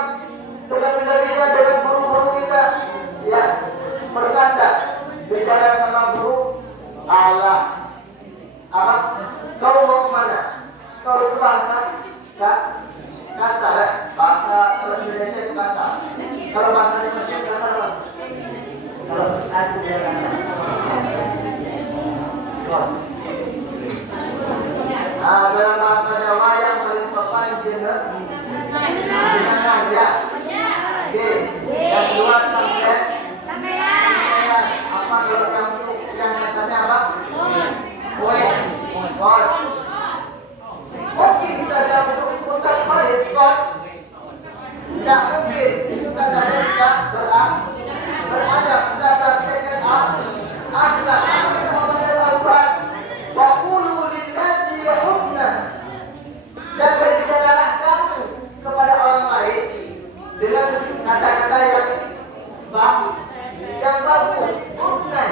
dengan guru-guru kita, ya. Berkata, bicara sama guru, Allah, apa? Kau mau kemana? Kau itu bahasa kasar, ya? Bahasa Indonesia itu kasar. Kalau bahasa Indonesia itu kasar apa? Kalau aku dia kasar. Dalam bahasa Jawa yang paling sopan jenengan, ya. Yang kedua sampai apa kalau yang katanya apa? Mungkin kita jawab untuk balik tidak mungkin. Itu tandanya kita beradab, kita praktekkan akhlak. Kita Allah dari Al-Quran, wa qulu lin-nasi husna, dan berbicaralah kamu kepada orang lain dengan kata-kata yang bagus, husna,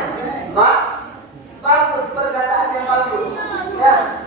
bagus, perkataan yang bagus, ya.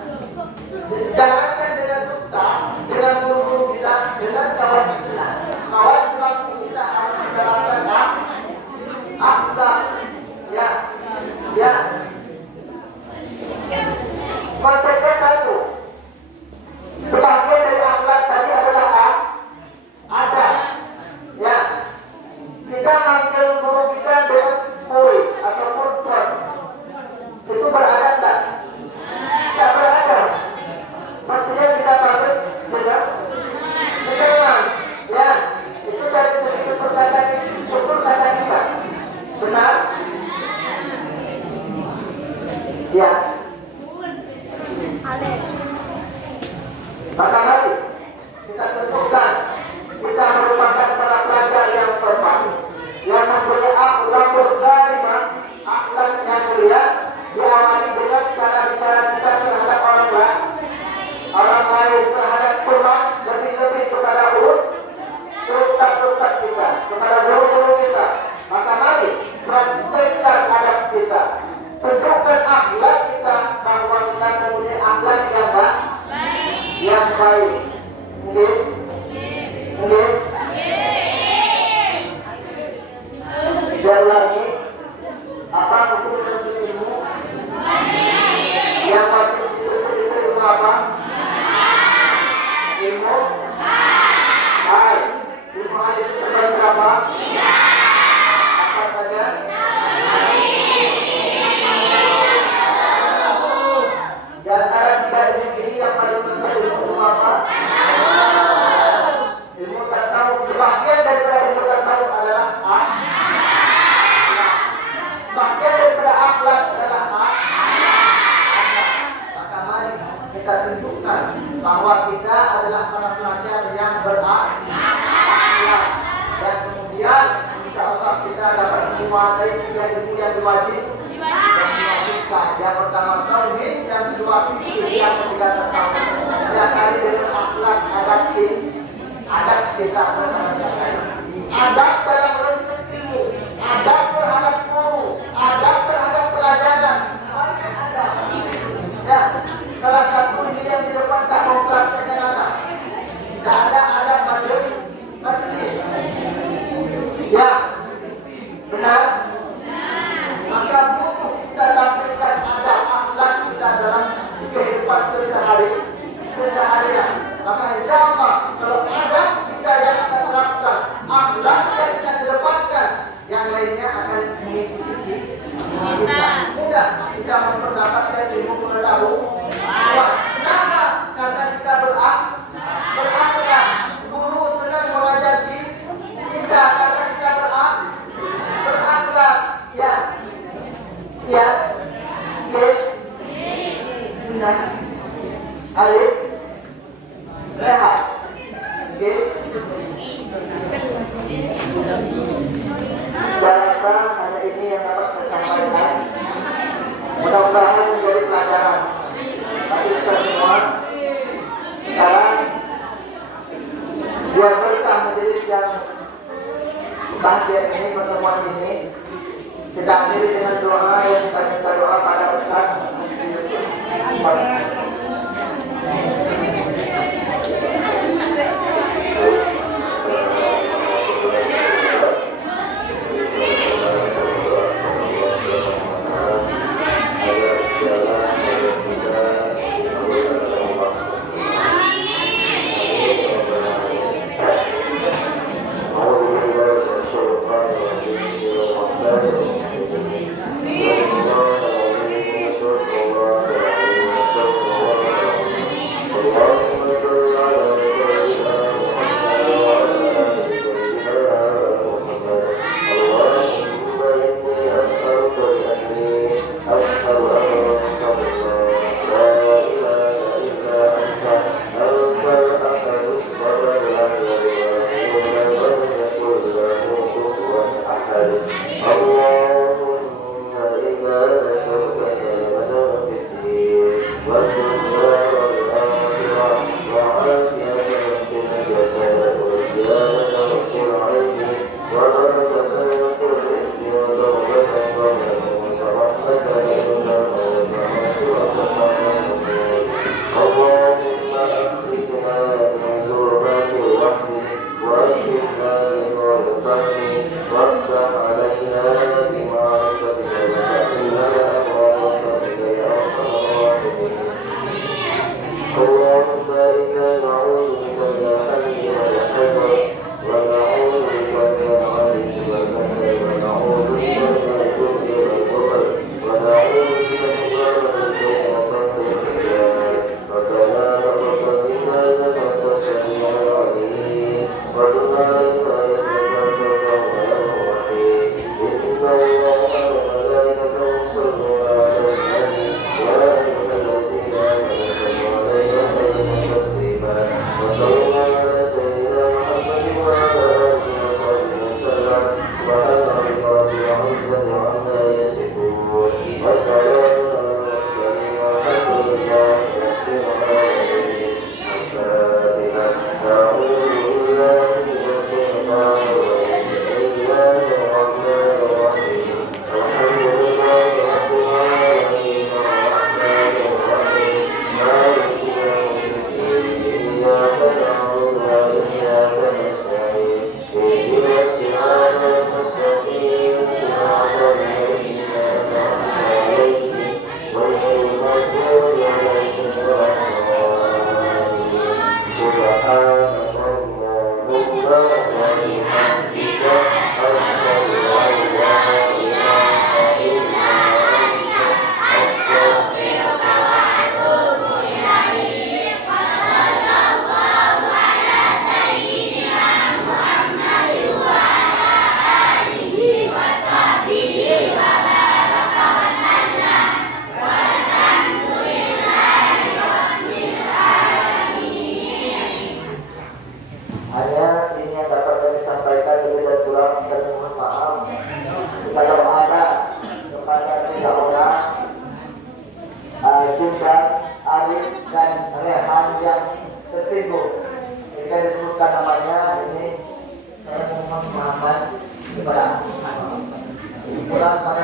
kita tunjukkan bahwa kita adalah para pelajar yang berakhlak, dan kemudian insya Allah kita dapat menguasai 3 ilmu yang diwajibkan. Yang pertama tauhid, yang kedua fikih, yang ketiga tasawuf. Setiap kali dengan akhlak, adab kita adab dalam menuntut ilmu, adab terhadap guru, adab terhadap pelajaran, banyak adab. Ya, salah satu ini yang di depan tak mau praktekkan anak. Tidak ada adab majelis. Ya, benar. Maka butuh kita tampilkan adab akhlak kita dalam kehidupan keseharian. Maka insya Allah kalau adab kita yang kita terapkan, akhlak yang kita kedepankan, yang lainnya akan mengikuti kita. Mudah kita mendapatkan ilmu pengetahuan. Kenapa? Karena kita berakhlak. Guru senang mengajar kita karena kita berakhlak. Ya. Benar. Alif. Rehat. Saya rasa hanya ini yang dapat saya sampaikan. Mudah-mudahan menjadi pelajaran bagi kita semua. Sekarang biar berkah menjadi yang bahagia ini, pertemuan ini. Kita akhiri dengan doa yang kita minta doa pada Ustaz. dengan Rehan yang tertimbun. Jika disebutkan namanya, ini saya mohon maafkan kepada pulang pada